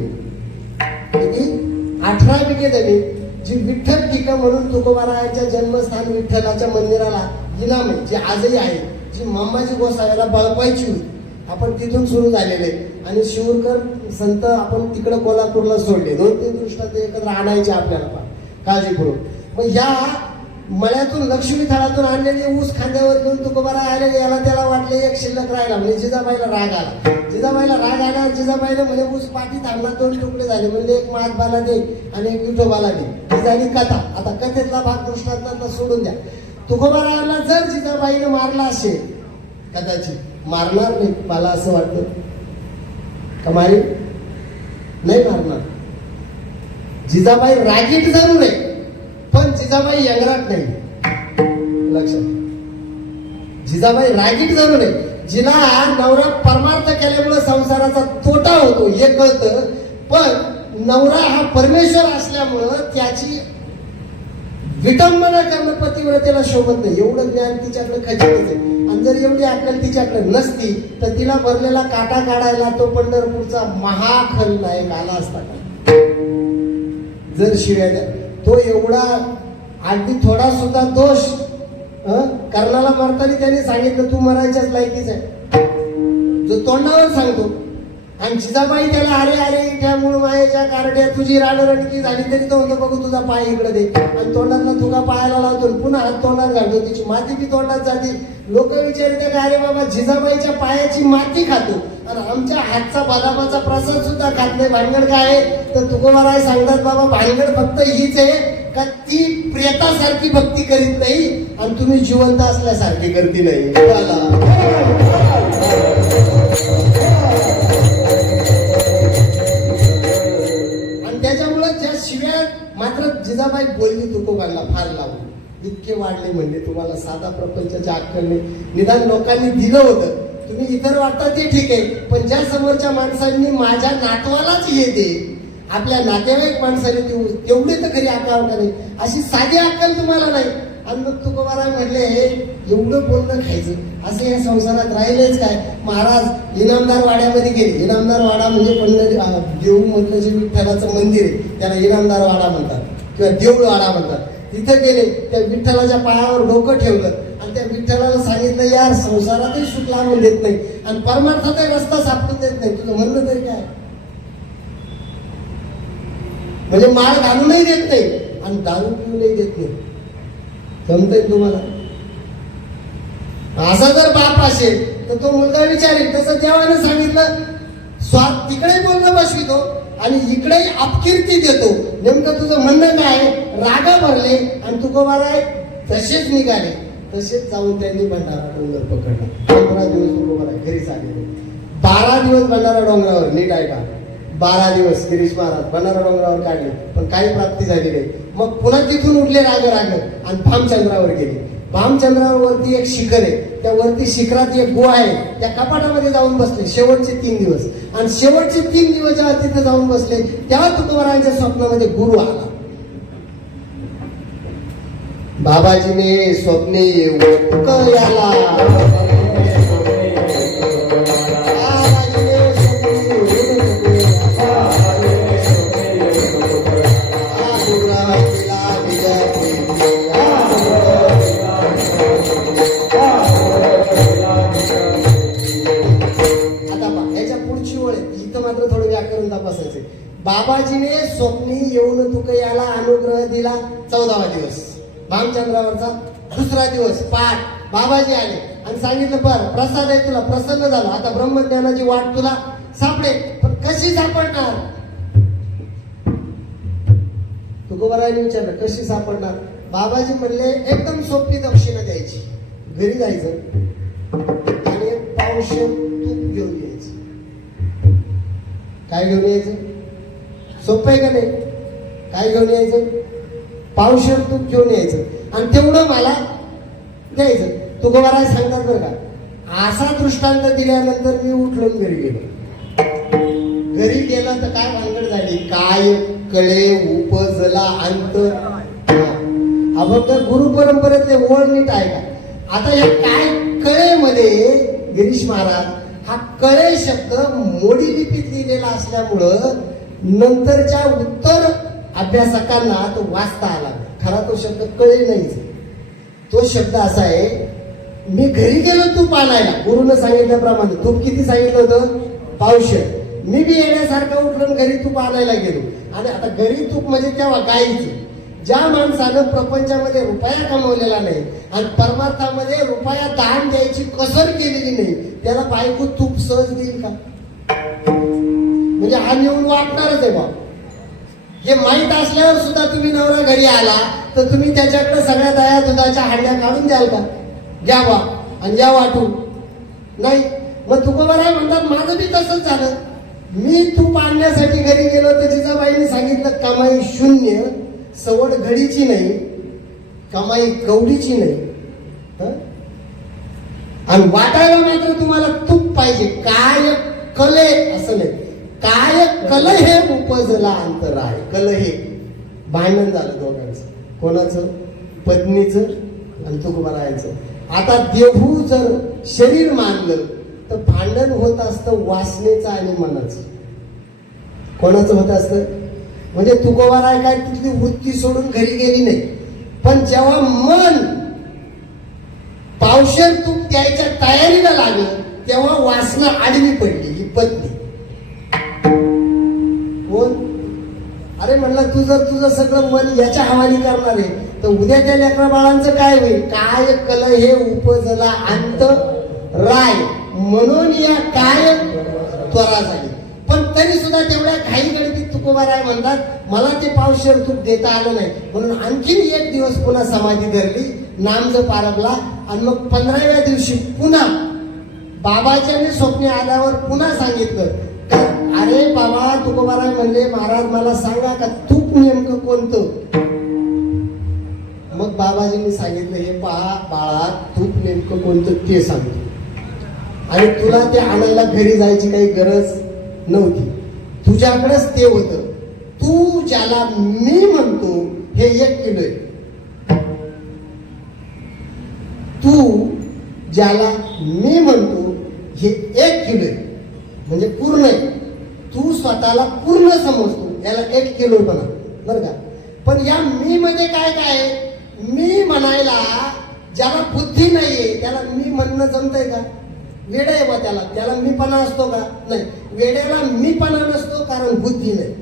18 बिघे जमीन जी विठ्ठल टीका म्हणून तुकोबारायांच्या जन्मस्थान विठ्ठलाच्या मंदिराला इनाम आहे, जी आजही आहे, जी मामाजी गोसाव्याला बळपायची होती. आपण तिथून सुरू झालेले आणि शिवरकर संत आपण तिकडे कोल्हापूरला सोडले. 2-3 दृष्टांत एकत्र आणायचे आपल्याला काळजीपूर्वक. मग या मळ्यातून लक्ष्मी थळातून आणलेले ऊस खांद्यावर घेऊन तुकोबाराय आले. याला त्याला वाटले एक शिल्लक राहिला. म्हणजे जिजाबाईला राग आला. जिजाबाईला म्हणे ऊस पाठीत आणला, 2 तुकडे झाले. म्हणजे एक महात्माला दे आणि एक विठोबाला दे. ही झाली कथा. आता कथेतला भाग दृष्टांतांना सोडून द्या. तुकोबारायांना जर जिजाबाईनं मारला असेल, कदाचित मारणार नाही, मला असं वाटतं का मारी नाही मारणार. जिजाबाई रागीट जरूर आहे, पण जिजाबाई यंगराट नाही. लक्षात, जिजाबाई रागीट जरूर आहे. जिला नवरा परमार्थ केल्यामुळे संसाराचा तोटा होतो हे कळतं, पण नवरा हा परमेश्वर असल्यामुळं त्याची विटंबना करणं पतिव्रतेला शोभत नाही. एवढं ज्ञान तिच्याकडे खजिनच आहे. आणि जर एवढी अक्कल तिच्याकडे नसती तर तिला भरलेला काटा काढायला तो पंढरपूरचा महाखल नायक आला असता का? जर शिव्या द्या तो एवढा अगदी थोडा सुद्धा दोष कर्णाला मारताना त्याने सांगितलं तू मरायच्याच लायकीच आहे, जो तोंडावर सांगतो. आणि जिजाबाई त्याला अरे अरे त्या मूळ मायेच्या कारड्या तुझी राडरणकी झाली तरी तो म्हणतो बघू तुझा पाय इकडे दे, आणि तोंडातला तुका पायाला लावतो पुन्हा हात तोंडात घालतो, तिची माती बी तोंडात जाते. लोक विचारते का अरे बाबा जिजाबाईच्या पायाची माती खातो आणि आमच्या हातचा बदामाचा प्रसाद सुद्धा खात नाही, भानगड काय आहे? तर तुकोबाराय सांगतात बाबा भानगड फक्त हीच आहे का ती प्रेतासारखी भक्ती करीत नाही आणि तुम्ही जिवंत असल्यासारखी करती नाही. आणि त्याच्यामुळे ज्या शिव्या मात्र जिजाबाई बोलली तुकोबांना फार लागली, इतके वाढले म्हणजे तुम्हाला साधा प्रपंचाच्या अक्कलने निदान लोकांनी दिलं होतं. तुम्ही इतर वाटता ते ठीक आहे, पण ज्या समोरच्या माणसांनी माझ्या नातवालाच हे दे, आपल्या नातेवाईक माणसाने तेवढे तर खरी अक्कल नाही, अशी साधी अक्कल तुम्हाला नाही. आणि मग तुकोबाराय म्हणले हे एवढं बोलणं खायचं असं या संसारात राहिलेच काय? महाराज इनामदार वाड्यामध्ये गेले. इनामदार वाडा म्हणजे देऊ मधलं जे विठ्ठलाचं मंदिर आहे त्याला इनामदार वाडा म्हणतात किंवा देऊळ वाडा म्हणतात. तिथं गेले, त्या विठ्ठलाच्या पायावर डोकं ठेवलं आणि त्या विठ्ठलाला सांगितलं यार संसारातही सुख लागून देत नाही आणि परमार्थातही रस्ता सापडून देत नाही, तुझं म्हणणं तरी काय? म्हणजे माळ घालूनही देत नाही आणि दारू पिऊनही देत नाही. जमतंय तुम्हाला? असा जर बाप असेल तर तो मुलगा विचारेल. तसं देवानं सांगितलं स्वार्थ तिकडे बोलणं बसवितो आणि इकडे अपकीर्ती देतो. नेमकं तुझं म्हणणं काय? राग भरले आणि तुकोबाराय तसेच निघाले. तसेच जाऊन त्यांनी भंडारा डोंगर पकडला. 15 दिवस तुकोबाराय घरीच आले. 12 दिवस भंडारा डोंगरावर, नीट ऐका, 12 दिवस गिरीश महाराज भंडारा डोंगरावर काढले पण काही प्राप्ती झाली नाही. मग पुन्हा तिथून उठले राग आणि भामचंद्रावर गेले. भामचंद्रावर वरती एक शिखर आहे, त्या वरती शिखरात एक गुहा आहे, त्या कपाटामध्ये जाऊन बसले शेवटचे 3 दिवस. आणि शेवटचे 3 दिवस जेव्हा तिथे जाऊन बसले तेव्हा तुकोबारायांच्या स्वप्नामध्ये गुरु आला. बाबाजीने स्वप्ने येऊ याला तपासायचे. बाबाजीने स्वप्नी येऊन तुका याला अनुग्रह दिला 14वा दिवस, भामचंद्रावरचा 2रा दिवस पाठ. बाबाजी आले आणि सांगितलं बर प्रसाद आहे तुला, प्रसन्न झाला, आता ब्रह्मज्ञानाची वाट तुला सापडेल, पण कशी सापडणार? तुकोबारायांनी विचारलं कशी सापडणार? बाबाजी म्हणले एकदम सोपी दक्षिणा द्यायची, घरी जायचं आणि पावशेर तूप घेऊन यायचं. काय घेऊन यायचं? सोपं आहे का नाही? काय घेऊन यायचं? पावशेर तूप घेऊन यायचं आणि तेवढं मला द्यायचं. तुकोबाराय सांगतात बरं का, असा दृष्टांत दिल्यानंतर मी उठलो घरी गेलो. घरी गेला तर काय भानगड झाली? काय कळे उपजला अंत. अभंग गुरु परंपरेतले ओळ नीट आहे का? आता या काय कळेमध्ये गिरीश महाराज हा कळे शब्द मोडी लिपीत लिहिलेला असल्यामुळं नंतरच्या उत्तर अभ्यासकांना तो वाचता आला. खरा तो शब्द कळे नाहीच. तो शब्द असा आहे, मी घरी गेलो तूप आणायला, गुरुनं सांगितल्याप्रमाणे. तूप किती सांगितलं होतं? पावशेर. मी बी येण्यासारखं उठलं घरी तूप आणायला गेलो. आणि आता घरी तूप म्हणजे तेव्हा गाईचं. ज्या माणसानं प्रपंचामध्ये रुपया कमवलेला नाही आणि परमार्थामध्ये रुपया दान द्यायची कसर केलेली नाही, त्याला बायको तूप सहज देईल का? म्हणजे हा नेऊन वाटणारच आहे बा. हे माहीत असल्यावर सुद्धा तुम्ही नवरा घरी आला तर तुम्ही त्याच्याकडे सगळ्या दया दुधाच्या हांड्या काढून द्याल का? द्या बा आणि द्या वाटून नाही. मग तुकोबाराय म्हणतात माझं बी तसंच झालं. मी तूप आणण्यासाठी घरी गेलो तर जिजाबाईंनी सांगितलं कमाई शून्य, सवड घडीची नाही, कमाई कवडीची नाही, आणि वाटायला मात्र तुम्हाला तूप पाहिजे. काय कले असं नाही, काय कल हे उपजला अंतर आहे. कल हे भांडण झालं दोघांचं. कोणाचं? पत्नीचं आणि तुकोबारायचं. आता देहू जर शरीर मानलं तर भांडण होत असतं वासनेचं आणि मनाचं. कोणाचं होत असतं? म्हणजे तुकोबाराय काय तिथली वृत्ती सोडून घरी गेली नाही, पण जेव्हा मन पावशेर तूप द्यायच्या तयारीला लागलं तेव्हा वासना आडवी पडली. ही पत्नी कोण? अरे म्हणलं तू जर तुझं सगळं मन याच्या हवाली करणार आहे तर उद्या त्या लेकरा बाळांचं काय होईल? काय कल हे उपजला अंत राय, म्हणून या काय त्वरा झाली. पण तरी सुद्धा तेवढ्या घाई गडबडीत तुकोबाराय म्हणतात मला ते पावशेर तूप देता आलं नाही, म्हणून आणखीन एक दिवस पुन्हा समाधी धरली, नाम जप आरंभला. आणि मग 15व्या दिवशी पुन्हा बाबाच्या स्वप्ने आल्यावर पुन्हा सांगितलं का अरे बाबा तुकोबाराय म्हणले महाराज मला सांगा का तूप नेमकं कोणतं. मग बाबाजींनी सांगितलं हे पहा बाळा तूप नेमकं कोणतं ते सांगतो. आणि तुला ते आणायला घरी जायची काही गरज नव्हती, तुझ्याकडेच ते होतं. तू ज्याला मी म्हणतो हे 1 किलो आहे. तू ज्याला मी म्हणतो हे 1 किलो आहे म्हणजे पूर्ण आहे. तू स्वतःला पूर्ण समजतो याला 1 किलो म्हणा बरं का. पण या मी मध्ये काय काय आहे? मी म्हणायला ज्याला बुद्धी नाहीये त्याला मी म्हणणं जमतंय का? वेडा आहे बा त्याला, त्याला मीपणा असतो का? नाही. वेड्याला मीपणा नसतो कारण बुद्धी नाही,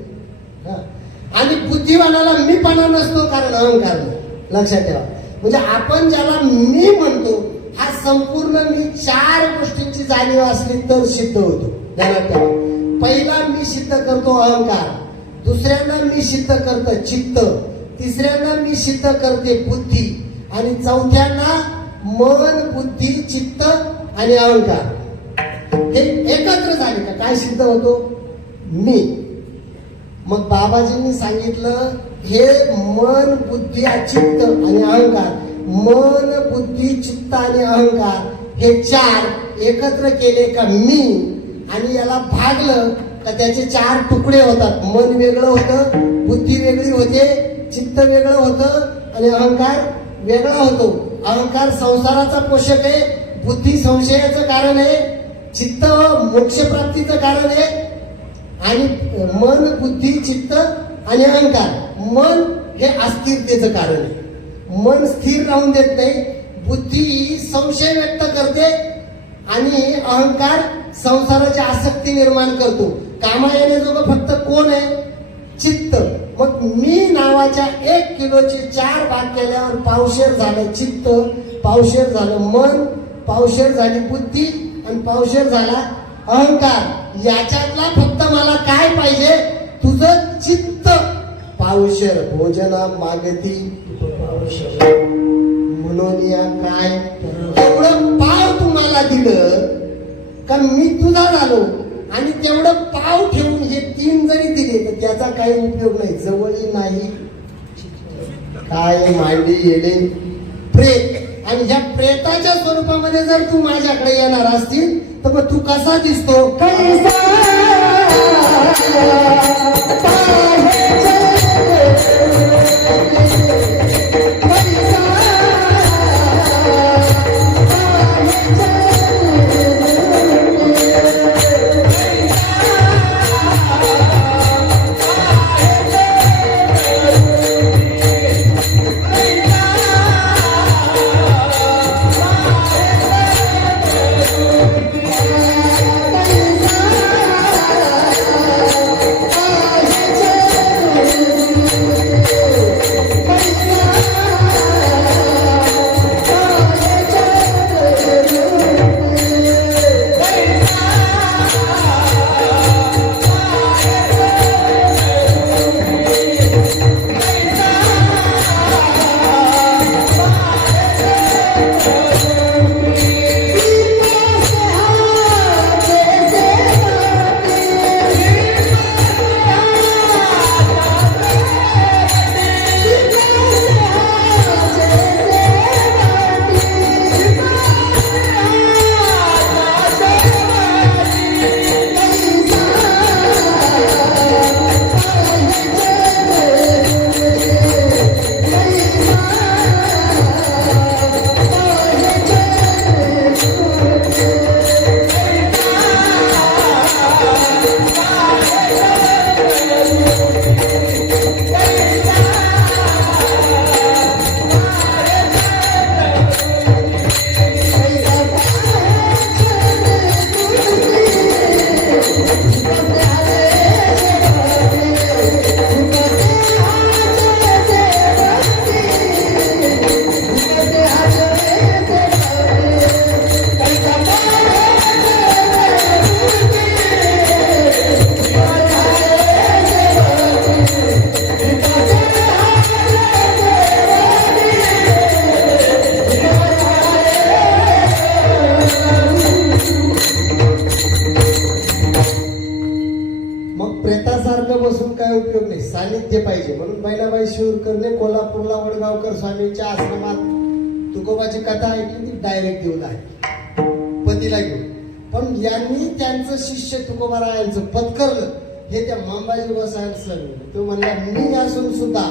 आणि बुद्धिवानाला मीपणा नसतो कारण अहंकार नाही. लक्षात ठेवा. म्हणजे आपण ज्याला मी म्हणतो हा संपूर्ण मी 4 गोष्टींची जाणीव असली तर सिद्ध होतो. ध्यानात ठेवा. पहिला मी सिद्ध करतो अहंकार, दुसऱ्यांदा मी सिद्ध करतो चित्त, तिसऱ्यांदा मी सिद्ध करते बुद्धी, आणि चौथ्यांदा मन बुद्धी चित्त आणि अहंकार हे एकत्र झाले का काय सिद्ध होतो? मी. मग बाबाजींनी सांगितलं हे मन बुद्धी चित्त आणि अहंकार, मन बुद्धी चित्त आणि अहंकार हे 4 एकत्र केले का मी, आणि याला भागलं का त्याचे 4 तुकडे होतात. मन वेगळं होतं, बुद्धी वेगळी होते, चित्त वेगळं होतं आणि अहंकार वेगळा होतो. अहंकार संसाराचा पोषक आहे, बुद्धी संशयाचं कारण आहे, चित्त मोक्षप्राप्तीचं कारण आहे, आणि मन बुद्धी चित्त आणि अहंकार मन हे अस्थिरतेचं कारण आहे. मन स्थिर राहून देत नाही, बुद्धी संशय व्यक्त करते आणि अहंकार संसाराची आसक्ती निर्माण करतो. कामा येण्याजोगं फक्त कोण आहे? चित्त. मग मी नावाच्या 1 किलोचे 4 भाग केल्यावर पावशेर झालं चित्त, पावशेर झालं मन, पावशेर झाली बुद्धी आणि पावशेर झाला अहंकार. याच्यातला फक्त मला काय पाहिजे? तुझं चित्त. पावशेर भोजना मागती पावशेर म्हणून या काय एवढं पाव तुम्हाला दिलं का मी तुझा झालो, आणि तेवढं पाव ठेवून हे 3 जरी दिले तर त्याचा काही उपयोग नाही. जवळही नाही काय मांडी येणे प्रेत, आणि ह्या प्रेताच्या स्वरूपामध्ये जर तू माझ्याकडे येणार असतील तर मग तू कसा दिसतो? म्हणून बहिणाबाई शिवरकरने कोल्हापूरला वडगावकर स्वामींच्या आश्रमात तुकोबाची कथा ऐकली, ती डायरेक्ट देऊन आहे पतीला घेऊन. पण यांनी त्यांचं शिष्य तुकोबारायांचं पत्करलं हे त्या मंबाजी गोसाव्यांना सांगितलं. तो म्हणला, मी असून सुद्धा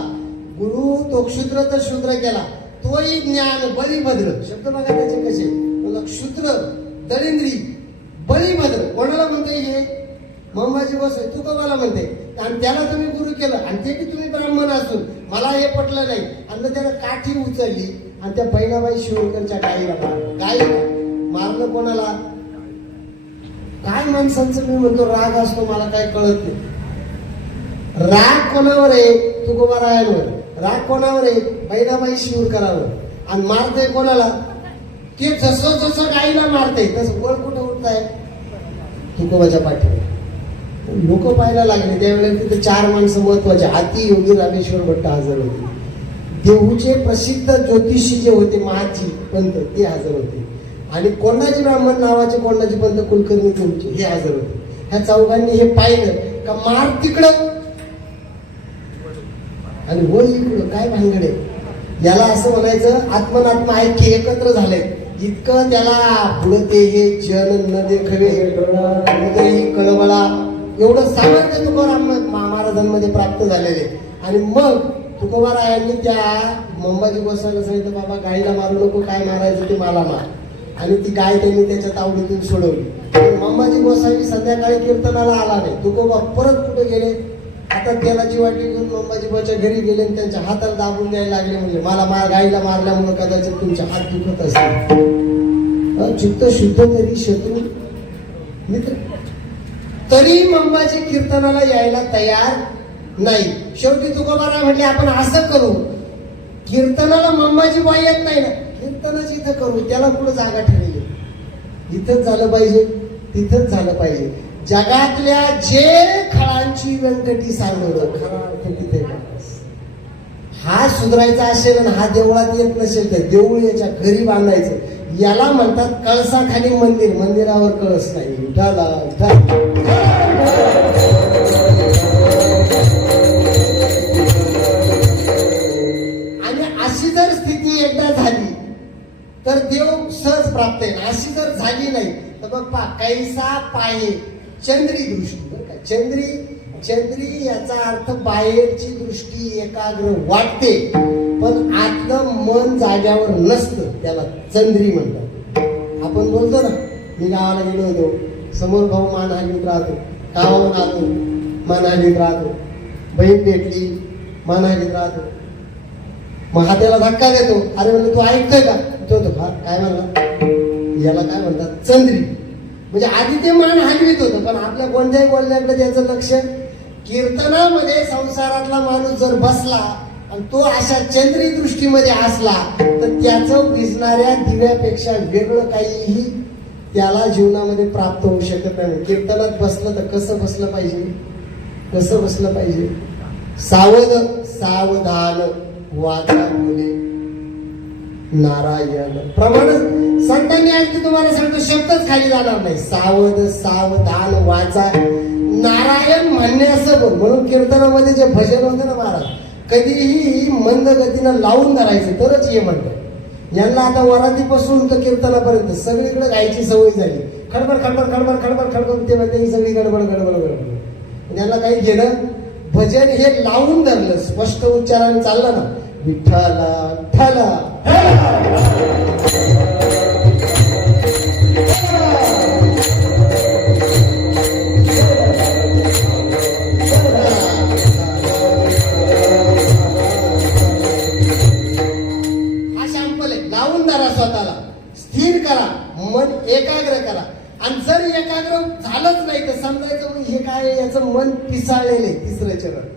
गुरु तो क्षुद्र तर शूद्र केला, तोही ज्ञान बळीभद्र. शब्द बघा त्याचे कसे, क्षुद्र दळिंद्री बळीभद्र. कोणाला म्हणते हे? मंबाजी गोसावी तुकोबाला म्हणते. आणि त्याला तुम्ही गुरु केलं आणि ते बी तुम्ही ब्राह्मण असून मला हे पटलं नाही. आणि त्याला काठी उचलली आणि त्या बहिणाबाई शिवरकरच्या गाईला मारलं. गाईला मारलं कोणाला? काय माणसांचं मी म्हणतो राग असतो, मला काय कळत नाही. राग कोणावर आहे? तुकोबारायांवर. राग कोणावर आहे? बहिणाबाई शिवरकरांवर. आणि मारते कोणाला? ते जसं जसं गाईला मारते तसं वळ कुठं उठत आहे? तुकोबाच्या पाठीवर. लोक पाहायला लागले त्यावेळेला तिथे 4 माणसं महत्वाचे, हाती योगी रामेश्वर भट्ट हजर होते. देहूचे प्रसिद्ध ज्योतिषी जे होते महाजी पंत ते हजर होते. आणि कोंडाजी ब्राह्मण नावाचे कोंडाजी पंत कुलकर्णी देऊचे हे हजर होते. ह्या चौघांनी हे पाहिलं का मार तिकडं आणि वळ इकडं. काय भानगडे? याला असं म्हणायचं आत्मनात्मा ऐक्य एकत्र झाले. इतकं त्याला पुढे ते हे जन न देखवे हृदय कळवळा एवढं सामर्थ्य तुकोबाराम महाराजांमध्ये प्राप्त झालेले. आणि मग तुकोबारायांनी त्या मंबाजी गोसाव्याला सांगितलं, बाबा गाईला मारू नको, काय मारायचं ते मला मार. आणि ती गाय त्यांनी त्याच्या तावडीतून सोडवली. मंबाजी गोसावी संध्याकाळी कीर्तनाला आला नाही. तुकोबा परत कुठे गेले? आता तेलाची वाटी घेऊन मंबाजीबाच्या घरी गेले आणि त्यांच्या हाताला दाबून द्यायला लागले. म्हणजे मला गाईला मारल्यामुळे कदाचित तुमचे हात दुखत असतील. चित्त शुद्ध तरी शत्रू मित्र. तरी मंबाजी कीर्तनाला यायला तयार नाही. शेवटी तुकोबाराय म्हटले, आपण असं करू, कीर्तनाला मंबाजी बाई येत नाही ना, कीर्तनच इथं करू. त्याला पुढे जागा ठरली. इथंच झालं पाहिजे, तिथंच झालं पाहिजे. जगातल्या जे खळांची व्यंकटी सांगत तिथे हा सुधारायचा असेल आणि हा देवळात येत नसेल तर देऊळ याच्या घरी बांधायचं. याला म्हणतात कळसाखाली मंदिर, मंदिरावर कळस नाही. विठाला आणि अशी जर स्थिती एकदा झाली तर देव सहज प्राप्त आहे. अशी जर झाली नाही तर बघ कैसा पाये चंद्री दृष्टी. बरं का, चंद्री याचा अर्थ बाहेरची दृष्टी एकाग्र वाटते पण आतलं मन जाग्यावर नसतं, त्याला चंद्री म्हणतात. आपण बोलतो ना, मी गावाला गेलो होतो, समोर भाऊ मान हलवीत राहतो, गावाहून आलो मान हलवीत राहतो, बहीण भेटली मान हलवीत राहतो, मग हाताला धक्का देतो. अरे म्हणलं तू ऐकतोय का? तो काय म्हणला? याला काय म्हणतात? चंद्री. म्हणजे आधी ते मान हलवीत होतं पण आपल्या कोणत्याही बोलण्याकडे त्याचं लक्ष. कीर्तनामध्ये संसारातला माणूस जर बसला आणि तो अशा चंद्री दृष्टीमध्ये असला तर त्याचं विझणाऱ्या दिव्यापेक्षा वेगळं काहीही त्याला जीवनामध्ये प्राप्त होऊ शकत नाही. कीर्तनात बसलं तर कसं बसलं पाहिजे? कसं बसलं पाहिजे? सावधान वाचा बोले नारायण. प्रमाण संतांनी अगदी तुम्हाला सांगतो शब्दच खाली जाणार नाही. सावधान वाचा नारायण म्हणणे असं बोल. म्हणून कीर्तनामध्ये जे भजन होतं ना महाराज, कधीही मंद गतीनं लावून धरायचं तरच ये म्हणतं. यांना आता वरातीपासून तर कीर्तनापर्यंत सगळीकडे गायची सवय झाली. खडबड खडबड खडबड खडबड खडबड ते म्हणते ही सगळी गडबड गडबड गडबड. यांना काही घेणं. भजन हे लावून धरलं, स्पष्ट उच्चाराने चाललं ना, विठ्ठला ठला स्वतःला स्थिर करा, मन एकाग्र करा. आणि जर एकाग्र झालंच नाही तर समजायचं हे काय, याचं मन पिसाळलेले. तिसरं चरण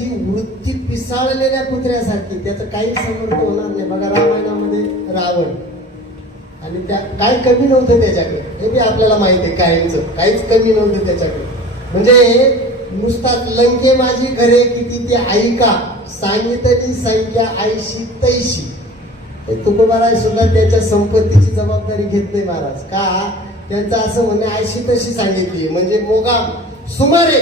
त्याची वृत्ती पिसाळलेल्या कुत्र्यासारखी, त्याचं काही समर्थ होणार नाही. बघा रामायणामध्ये रावण, आणि त्या काय कमी नव्हतं त्याच्याकडे, हे बी आपल्याला माहिती आहे. काहीच कमी नव्हतं त्याच्याकडे. म्हणजे नुसताच लंके माझी घरे किती ते ऐका, सांगितली संख्या 80 तैशी. तुकोबाराय सुद्धा त्याच्या संपत्तीची जबाबदारी घेत नाही महाराज. का? त्यांचं असं म्हणणे 80 तशी सांगितली, म्हणजे मोगाम, सुमारे,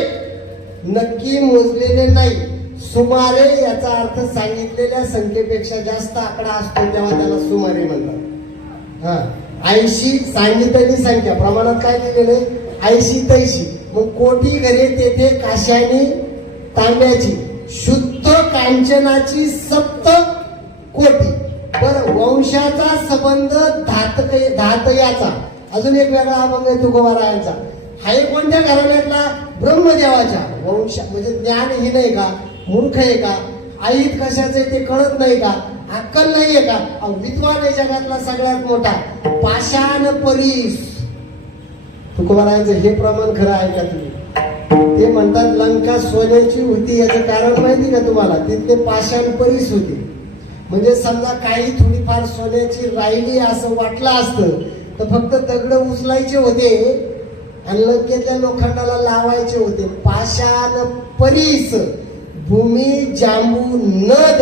नक्की मोजलेले नाही. सुमारे याचा अर्थ सांगितलेल्या संख्येपेक्षा जास्त आकडा असतो तेव्हा त्याला सुमारे म्हणतात. 80 सांगितलेली संख्या, प्रमाणात काय दिलेलं आहे? 80 तैशी. मग कोटी घरे तेथे काश्यानी तांब्याची, शुद्ध कांचनाची 7 कोटी. बरं, वंशाचा संबंध धातयाचा. अजून एक वेगळा अभंग आहे तुकोबारायांचा. हा एक कोणत्या घराण्यातला? ब्रह्मदेवाच्या वंश. म्हणजे ज्ञान ही नाही का? मूर्ख आहे का? आईत कशाचे ते कळत नाही का? अक्कल नाहीये का? विद्वान आहे जगातला सगळ्यात मोठा. पाषाण परीस. तुकोबारायांचं हे प्रमाण खरं आहे का तुम्ही? ते म्हणतात लंका सोन्याची होती. याचं कारण माहिती का तुम्हाला? तिथले पाषाण परीस होती. म्हणजे समजा काही थोडीफार सोन्याची राहिली असं वाटलं असतं तर फक्त दगड उचलायचे होते आणि लंकेतल्या लोखंडाला लावायचे होते. पाषाण परीस भूमी जांबू नद.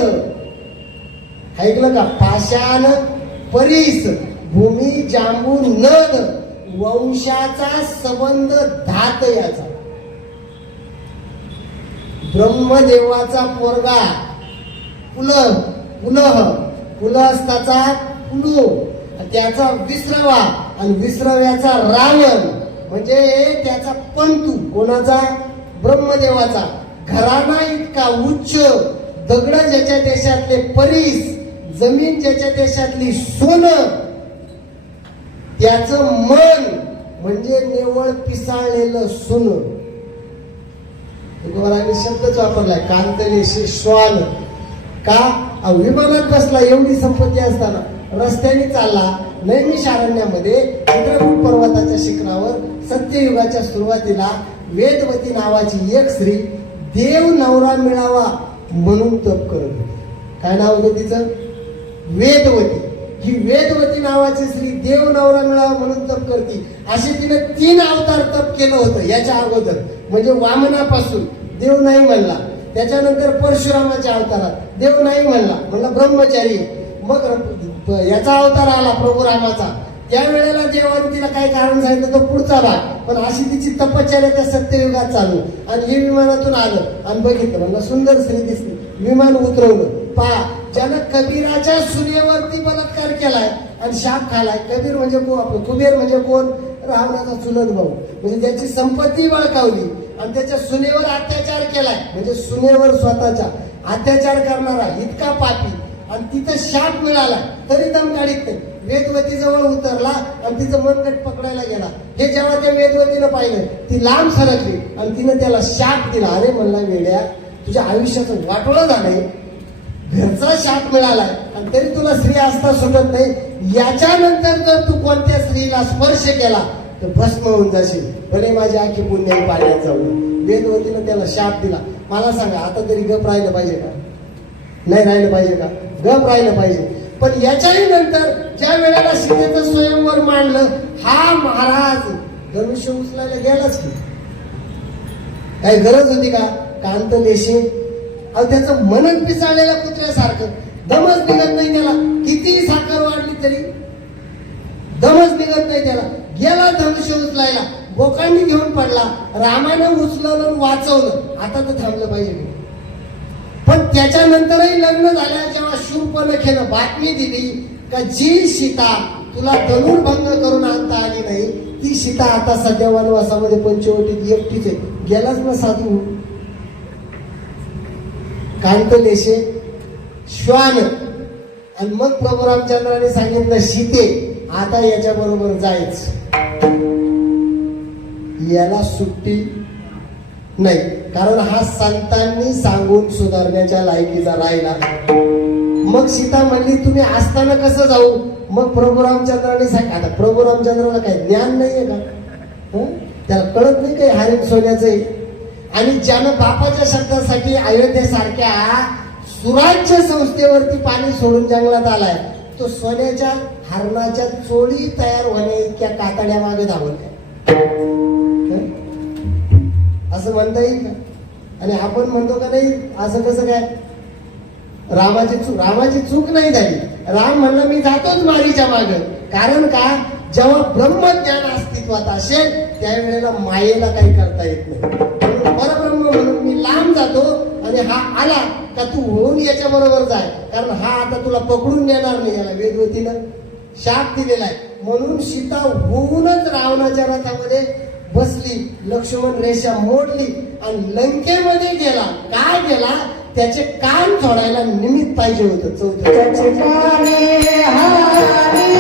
ऐकलं का? पाषाण परीस भूमी जांबू नद. वंशाचा संबंध धातयाचा. ब्रह्मदेवाचा पोरगा पुलहस्ताचा पुलू, त्याचा विसरवा, आणि विसरव्याचा रावण, म्हणजे त्याचा पंतू. कोणाचा? ब्रह्मदेवाचा. घराणा इतका उच्च, दगड ज्याच्या देशातले परीस, जमीन ज्याच्या देशातली सोनं, त्याचं मन म्हणजे निव्वळ पिसाळलेलं सोनं. शब्दच वापरलाय, कांतलेशी श्वान. का? विमानात बसला, एवढी संपत्ती असताना रस्त्याने चालला नैमिषारण्यामध्ये चित्रकूट पर्वताच्या शिखरावर सत्ययुगाच्या सुरुवातीला वेदवती नावाची एक स्त्री देव नवरा मिळावा म्हणून तप करत होती. काय नाव होतं तिचं? वेदवती. ही वेदवती नावाची स्त्री देव नवरा मिळावा म्हणून तप करते. असे तिने 3 अवतार तप केलं होतं याच्या अगोदर. म्हणजे वामनापासून देव नाही म्हणला, त्याच्यानंतर परशुरामाच्या अवतारात देव नाही म्हणला ब्रह्मचारी. मग याचा अवतार आला प्रभू रामाचा. त्यावेळेला देवाने तिला काय कारण सांगितलं तो पुढचा भाग. पण अशी तिची तपश्चर्या त्या सत्ययुगात चालू, आणि हे विमानातून आलं आणि बघितलं, म्हणलं सुंदर स्त्री दिसली, विमान उतरवलं. पहा, ज्यानं कबीराच्या सुनेवरती बलात्कार केलाय आणि शाप खालाय. कबीर म्हणजे कोण? कुबेर म्हणजे कोण? रावणाचा चुलत भाऊ. म्हणजे त्याची संपत्ती बळकावली आणि त्याच्या सुनेवर अत्याचार केलाय. म्हणजे सुनेवर स्वतःच्या अत्याचार करणारा इतका पापी, आणि तिथं शाप मिळाला तरी दम काढीत नाही. वेदवती जवळ उतरला आणि तिचं मनगट पकडायला गेला. हे जेव्हा त्या वेदवतीनं पाहिलं, ती लांब सरकली आणि तिनं त्याला शाप दिला. अरे म्हणला, वेड्या, तुझ्या आयुष्याचं वाटोळं झालंय, घरचा शाप मिळालाय आणि तरी तुला स्त्री असता सुटत नाही. याच्यानंतर जर तू कोणत्या स्त्रीला स्पर्श केला तर भस्म होऊन जाशील. भले माझी आखी पुण्याही पाण्यात जाऊन. वेदवतीनं त्याला शाप दिला. मला सांगा, आता तरी गप राहिलं पाहिजे का? नाही राहिलं पाहिजे का? गप राहिलं पाहिजे. पण याच्याही नंतर ज्या वेळेला सीतेचं स्वयंवर मांडलं, हा महाराज धनुष्य उचलायला गेलाच की. काही गरज होती का? कांतलेशे. त्याचं मनन पिसाळलेल्या कुत्र्यासारखं, दमच निघत नाही त्याला. कितीही साखर वाढली तरी दमच निघत नाही त्याला. गेला धनुष्य उचलायला, बोकांनी घेऊन पडला. रामानं उचलवलं, वाचवलं. आता तर थांबलं पाहिजे. पण त्याच्यानंतरही लग्न झाल्या जेव्हा शूर्पणखेनं बातमी दिली का जी सीता तुला धनुर्भंग करून आणता आली नाही, ती सीता आता सध्या वनवासामध्ये पंचवटीत एकटीच आहे. गेलाच ना साधू. कांतलेशे श्वान. आणि मग प्रभू रामचंद्राने सांगितलं, सीते आता याच्या बरोबर जायच, याला सुट्टी नाही. कारण हा संतांनी सांगून सुधारण्याच्या लायकीचा राहिला. मग सीता म्हणली, तुम्ही असताना कसं जाऊ? मग प्रभू रामचंद्राने सांगितलं. आता प्रभू रामचंद्राला काय ज्ञान नाहीये का? त्याला कळत नाही काही हारीन सोन्याचं आहे. आणि ज्यानं बापाच्या शब्दासाठी अयोध्येसारख्या सुराज्य संस्थेवरती पाणी सोडून जंगलात आलाय, तो सोन्याच्या हरणाच्या चोळी तयार होण्या इतक्या कातड्या मागे धावल्या. असं म्हणता येईल का? आणि आपण म्हणतो का नाही असं कसं काय? रामाची चूक नाही झाली. राम म्हणला मी जातोच मारीच्या माग. कारण का? जेव्हा ब्रह्मज्ञान अस्तित्वात असेल त्यावेळेला मायेला काही करता येत नाही. परब्रह्म म्हणून मी लांब जातो आणि हा आला का तू होऊन याच्या बरोबर जाय, कारण हा आता तुला पकडून नेणार नाही. याला वेदवतीनं शाप दिलेला आहे. म्हणून सीता होऊनच रावणाच्या रथामध्ये बसली, लक्ष्मण रेषा मोडली आणि लंकेमध्ये गेला. काय गेला? त्याचे कान सोडायला निमित्त पाहिजे होतं. चौथं त्याचे काने हारी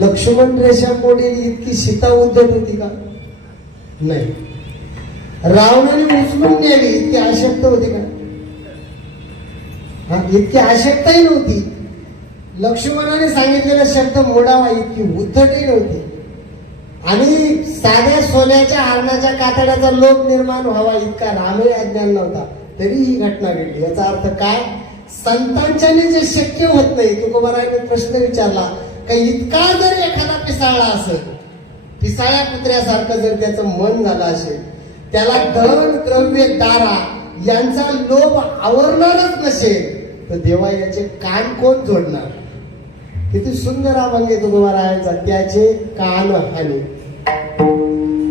लक्ष्मण रेषा मोडील इतकी सीता उद्धट होती का? नाही. रावणाने उचलून न्यावी इतकी आशक्त होती का? इतकी आशक्ताही नव्हती. लक्ष्मणाने सांगितलेला शब्द मोडावा इतकी उद्धटही नव्हती. आणि साध्या सोन्याच्या हरणाच्या कातड्याचा लोभ निर्माण व्हावा इतका रामही अज्ञान नव्हता. तरी ही घटना घडली. याचा अर्थ काय? संतांच्याने जे शक्य होत नाही, तुकोबारायाने प्रश्न विचारला का इतका जर एखादा पिसाळला असेल, पिसाळ्या कुत्र्यासारखं जर त्याचं मन झालं असेल, त्याला धन द्रव्य दारा यांचा लोभ आवरणारच नसेल, तर देवा याचे कान कोण जोडणार? किती सुंदर अभंग आहे तुकोबारायांचा, त्याचे कान हानी.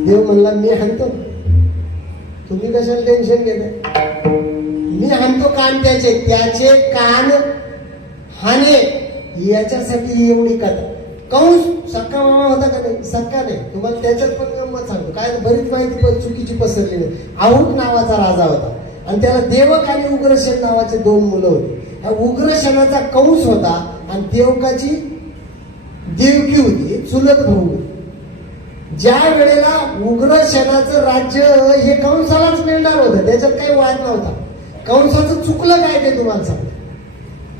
देव म्हणला मी हाणतो, तुम्ही कशाला टेन्शन घेताय? मी हाणतो कान त्याचे, त्याचे कान हाने. याच्यासाठी एवढी कथा. कंस सक्का मामा होता का नाही? सक्का नाही. तुम्हाला त्याच्यात पण गंमत सांगतो, काय बरीच माहिती पण चुकीची पसरली नाही. आहुक नावाचा राजा होता आणि त्याला देवक आणि उग्रसेन नावाचे 2 मुलं होती. ह्या उग्रसेनाचा कंस होता आणि देवकाची देवकी होती, चुलत भाऊ होती. ज्या वेळेला उग्रसेनाचं राज्य हे कंसालाच मिळणार होतं, त्याच्यात काही वाद नव्हता. कंसाचं चुकलं काय ते तुम्हाला सांगतो.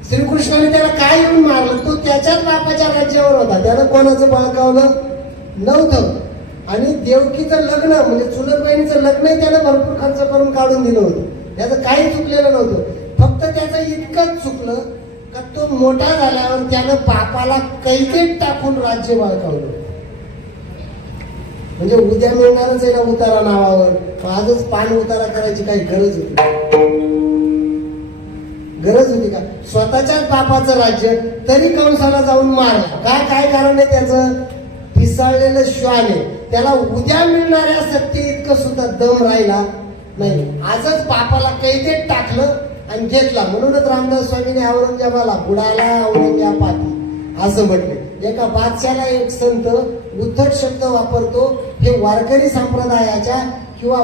श्रीकृष्णाने त्याला काय येऊन मारलं? तो त्याच्याच बापाच्या राज्यावर होता, त्यानं कोणाचं बळकावलं नव्हतं. आणि देवकीचं लग्न म्हणजे चुलत बहिणीचं लग्न त्यानं भरपूर खर्च करून काढून दिलं होतं. त्याचं काही चुकलेलं नव्हतं. फक्त त्याचं इतकंच चुकलं का तो मोठा झाल्यावर त्यानं बापाला कैदेत टाकून राज्य बळकावलं. म्हणजे उद्या मिळणारच आहे ना उतारा नावावर, आजच पान उतारा करायची काही गरज होती? गरज होती का? स्वतःच्याच बापाचं राज्य तरी कंसाला जाऊन मारला. काय कारण आहे त्याचं? पिसाळलेलं श्वान आहे. त्याला उद्या मिळणाऱ्या सत्ते इतकं सुद्धा दम राहिला नाही. आजच बापाला कैदेत टाकलं आणि घेतला. म्हणूनच रामदास स्वामीने औरंगजेबाला बुडाला औरंग्या पाठी असं म्हटले. एका बादशाला एक संत उद्धट शब्द वापरतो, हे वारकरी संप्रदायाच्या किंवा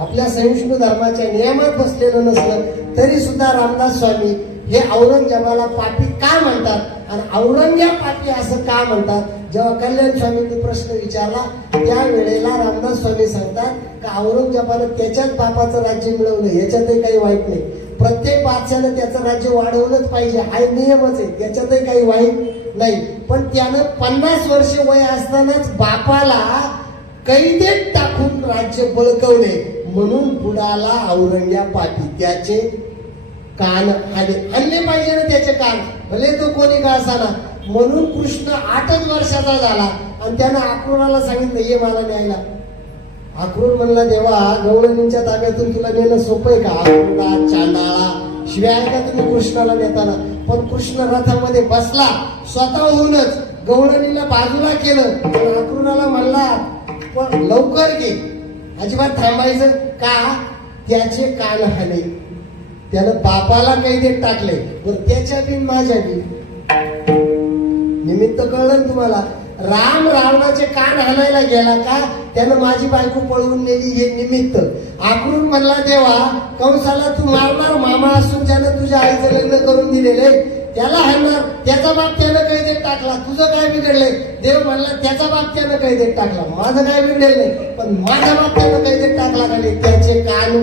आपल्या सहिष्णू धर्माच्या नियमात बसलेलं नसलं तरी सुद्धा रामदास स्वामी हे औरंगजेबाला पापी का म्हणतात आणि औरंग्या पापी असं का म्हणतात? जेव्हा कल्याण स्वामींनी प्रश्न विचारला त्यावेळेला रामदास स्वामी सांगतात का औरंगजेबानं त्याच्याच बापाचं राज्य मिळवलं, याच्यातही काही वाईट नाही. प्रत्येक बादशानं त्याचं राज्य वाढवलंच पाहिजे, हा नियमच आहे, त्याच्यातही काही वाईट नाही. पण त्यानं 50 वर्ष वय असतानाच बापाला कैदेत टाकून राज्य बळकवले, म्हणून बुडाला औरंग्या पाठी. त्याचे कान आणले पाहिजे ना त्याचे कान, भले तो कोणी का असाना. म्हणून कृष्ण 8च वर्षाचा झाला आणि त्यानं अक्रूराला सांगितलं ये मला न्यायला. अक्रूर म्हणला देवा गवळणींच्या ताब्यातून तुला नेणं सोपं आहे का? अक्रूरा चांडाळा शिवाय आहे का तुम्ही कृष्णाला नेताना? पण कृष्ण रथामध्ये बसला स्वतःहूनच, गवळणीला बाजूला केलं आणि अक्रूराला म्हणला पण लवकर घे, अजिबात थांबायचं का? त्याचे कान हाणे. त्यानं बापाला कैदेत टाकले. पण त्याच्या बिन माझ्या बिन निमित्त कळलं तुम्हाला? राम रावणाचे कान हाणायला गेला का? त्यानं माझी बायको पळवून नेली हे निमित्त. अक्रूर म्हणला देवा कंसाला तू मारणार मामा असून ज्यानं तुझ्या आईचं लग्न करून दिलेले त्याला हाणणार, त्याचा बाप त्यानं कैदेत टाकला, तुझं काय बिघडलंय? देव म्हणला त्याचा बाप त्यानं कैदेत टाकला, माझं काय बिघडेल नाही, पण माझा बाप त्यानं कैदेत टाकला का नाही? त्याचे कान.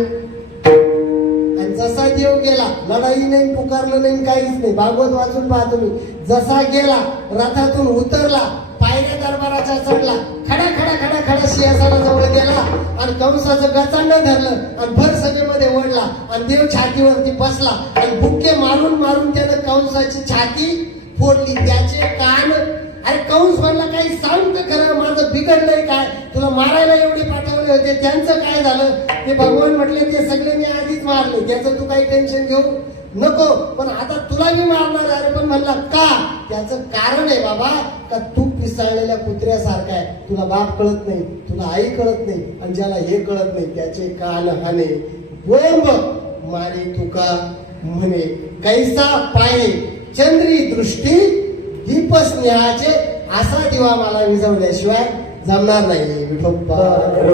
आणि जसा देव गेला, लढाई नाही, पुकारलं नाही, काहीच नाही. भागवत वाचून पाहतो मी. जसा गेला रथातून उतरला, पायऱ्या दरबाराच्या चढला, खडा खडा खडा खडा सिंहासनाजवळ गेला आणि कंसाचं गचांड धरलं आणि भर सभेमध्ये ओढला आणि देव छातीवरती बसला आणि बुक्के मारून मारून त्यानं कंसाची छाती फोडली. त्याचे कान. अरे कंस म्हणला काही सांग तर खरं, माझं बिघडलंय काय? तुला मारायला एवढे पाठवले होते, त्यांचं काय झालं? ते भगवान म्हटले ते सगळे मी आधीच मारले, त्याचं तू काही टेन्शन घेऊ नको, पण आता तुला मी मारणार आहे. पण म्हणला का? त्याचं कारण आहे बाबा का तू पिसाळलेल्या कुत्र्यासारखा आहे, तुला बाप कळत नाही, तुला आई कळत नाही आणि ज्याला हे कळत नाही त्याचे कान हाणे. बोंब मारे तुका म्हणे कैसा पाहे चंद्री दृष्टी दीप स्नेहाचे, असा दिवा मला विझवल्याशिवाय जमणार नाही. विठोबा हरी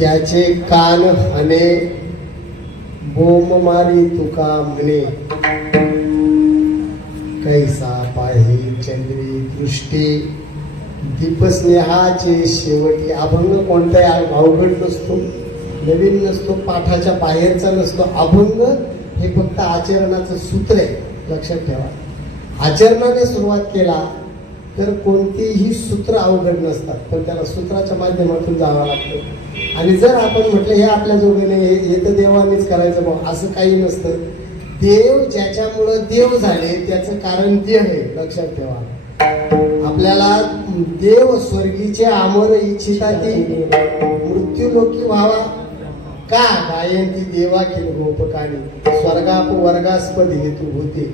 त्याचे कान हने बोम मारी तुका म्हणे कैसा पाही चंद्री दृष्टी दीपस्नेहाचे शेवटी. अभंग कोणताही अवघड नसतो, नवीन नसतो, पाठाच्या बाहेरचा नसतो. अभंग हे फक्त आचरणाचं सूत्र आहे, लक्षात ठेवा. आचरणाने सुरुवात केला तर कोणतीही सूत्र अवघड नसतात, पण त्याला सूत्राच्या माध्यमातून जावं लागतं. आणि जर आपण म्हटलं हे आपल्या जोगीने हे तर देवानेच करायचं बघ, असं काही नसतं. देव ज्याच्यामुळं देव झाले त्याचं कारण देव आहे, लक्षात ठेवा. आपल्याला देव स्वर्गीचे आमर इच्छिता ती मृत्यू लोकी व्हावा का गायंती देवा केल गोपकानी स्वर्गाप वर्गास्पद हेतू होते.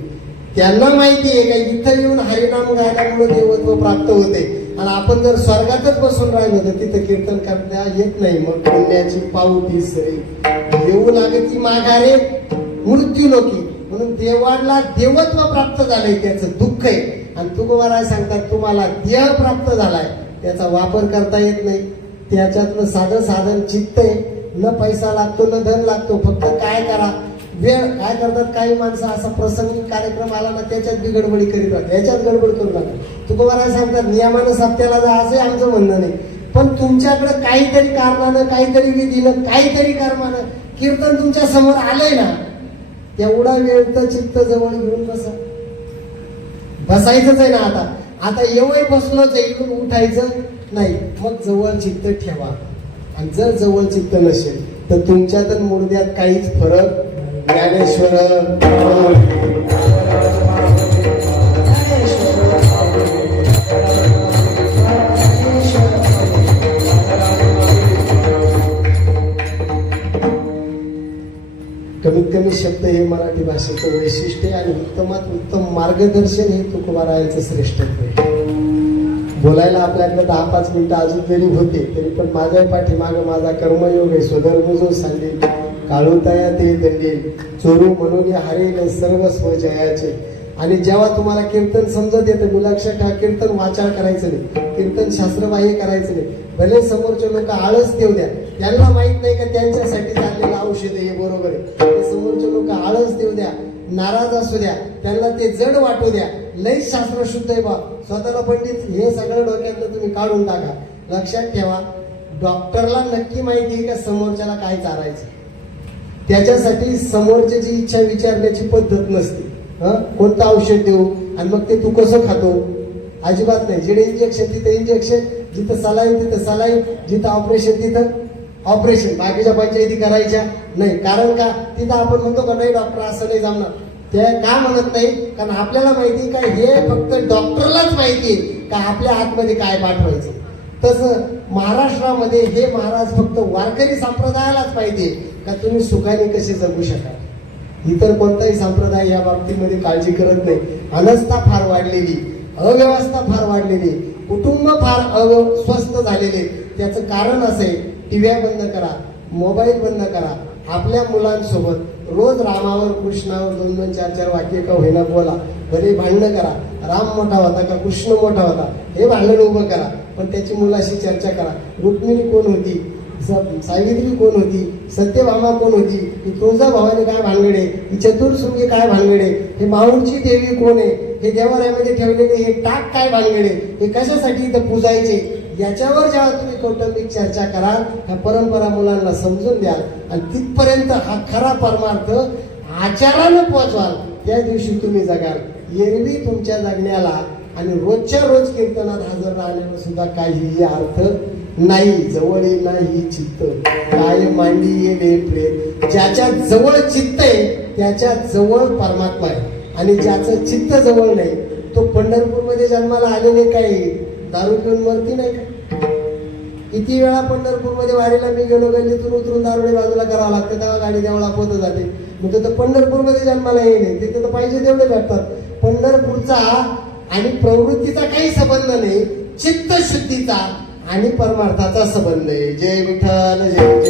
त्यांना माहिती आहे का इथं येऊन हरिनाम गायल्यामुळे देवत्व प्राप्त होते. आणि आपण जर स्वर्गातच बसून राहिलो तर तिथं कीर्तन करता येत नाही. मग पुण्याची पावती सरी येऊ लागती माघारे मृत्यू लोकी. म्हणून देवाला देवत्व प्राप्त झालंय त्याचं दुःख आहे. आणि तुकोबाराय सांगतात तुम्हाला देह प्राप्त झालाय त्याचा वापर करता येत नाही. त्याच्यातलं साधं साधन चित्त आहे. न पैसा लागतो न धन लागतो, फक्त काय करा वेळ. काय करतात काही माणसं, असा प्रसंगी कार्यक्रम आला ना त्याच्यात बी गडबडी करीत राहतात, याच्यात गडबड करू नका. तुकोबाराय सांगतात नियमानं सप्त्याला जा, असं आमचं म्हणणं नाही. पण तुमच्याकडे काहीतरी कारणानं, काहीतरी विधीनं, काहीतरी कर्मानं कीर्तन तुमच्या समोर आलंय ना, तेवढा वेळ तर चित्त जवळ घेऊन बसायचंच आहे ना. आता एवढे बसलोच इकडून उठायचं नाही. मग जवळ चित्त ठेवा. आणि जर जवळ चित्त नसेल तर तुमच्यात आणि मुर्द्यात काहीच फरक. ज्ञानेश्वर कमीत कमी शब्द हे मराठी भाषेचं वैशिष्ट्य आहे. आणि उत्तमात उत्तम मार्गदर्शन हे तुकोबारायांचं श्रेष्ठत्व आहे. बोलायला आपल्याकडे 10-5 मिनिटं अजून जरी होते तरी पण माझ्या पाठीमागं माझा कर्मयोग आहे. स्वधर्म जो सांगेल काळुताया ते दंडेल चोरू म्हणून हरेल सर्वस्व जयाचे. आणि जेव्हा तुम्हाला कीर्तन समजत येतं मी लक्षात ठेवा, कीर्तन वाचाळ करायचं नाही, कीर्तन शास्त्रबाह्य करायचं नाही. भले समोरचे लोक आळस देऊ द्या, त्यांना माहित नाही का त्यांच्यासाठी चाललेलं औषध आहे हे बरोबर आहे. ते समोरचे लोक आळस देऊ द्या, नाराज असू द्या, त्यांना ते जड वाटू द्या. लई शास्त्र शुद्ध आहे बा, स्वतःला पंडित हे सगळं डोक्यातलं तुम्ही काढून टाका. लक्षात ठेवा डॉक्टरला नक्की माहिती आहे का समोरच्याला काय चारायचं. त्याच्यासाठी समोरच्याची इच्छा विचारण्याची पद्धत नसते. कोणतं औषध देऊ आणि मग ते तू कसं खातो, अजिबात नाही. जिथे इंजेक्शन तिथे इंजेक्शन, जिथं सलाईन तिथं सलाईन, जिथं ऑपरेशन तिथं ऑपरेशन. बाकीच्या पंचायती करायच्या नाही. कारण का तिथं आपण म्हणतो का नाही डॉक्टर असं नाही जमणार. ते का म्हणत नाही, कारण आपल्याला माहिती का हे फक्त डॉक्टरलाच माहिती आहे का आपल्या आतमध्ये काय पाठवायचं. तसं महाराष्ट्रामध्ये हे महाराज फक्त वारकरी संप्रदायालाच माहिती आहे का तुम्ही सुखाने कसे जगू शकाल. इतर कोणताही संप्रदाय या बाबतीमध्ये काळजी करत नाही. अनवस्था फार वाढलेली, अव्यवस्था फार वाढलेली, कुटुंब फार अस्वस्थ झालेले. त्याचं कारण असं आहे टीव्या बंद करा, मोबाईल बंद करा. आपल्या मुलांसोबत रोज रामावर कृष्णावर 2-2, 4-4 वाक्य का होईना बोला. भले भांडणं करा, राम मोठा होता का कृष्ण मोठा होता हे भांडण उभं करा, पण त्याची मुलाशी चर्चा करा. रुक्मिणी कोण होती, सावित्री कोण होती, सत्यभामा कोण होती, ही तुळजाभवानी काय भानगडे, ही चतुर्शृंगी काय भानगडे, हे माऊरची देवी कोण आहे, हे देवाऱ्यामध्ये ठेवलेले हे टाक काय भानगडे, हे कशासाठी इथं पूजायचे. याच्यावर जेव्हा तुम्ही कौटुंबिक चर्चा कराल, ह्या परंपरा मुलांना समजून द्याल आणि तिथपर्यंत हा खरा परमार्थ आचारानं पोचवाल, त्या दिवशी तुम्ही जगाल. एरवी तुमच्या जगण्याला आणि रोजच्या रोज कीर्तनात हजर राहण्याला सुद्धा काहीही अर्थ नाही. जवळ नाही चित्त काय मांडी येणे प्रेम. ज्याच्या जवळ चित्त आहे त्याच्या जवळ परमात्मा आहे. आणि ज्याचं चित्त जवळ नाही तो पंढरपूरमध्ये जन्माला आलेले काही दारू पिऊन मरती नाही का. किती वेळा पंढरपूरमध्ये वारीला मी गेलो, गल्लीतून उतरून दारुडे बाजूला करावं लागतं, तेव्हा गाडी देवळा पोत जाते. मग तर पंढरपूरमध्ये जन्माला येईल तिथे तर पाहिजे तेवढे भेटतात. पंढरपूरचा आणि प्रवृत्तीचा काही संबंध नाही, चित्त शुद्धीचा आणि परमार्थाचा संबंध आहे. जय विठ्ठल जय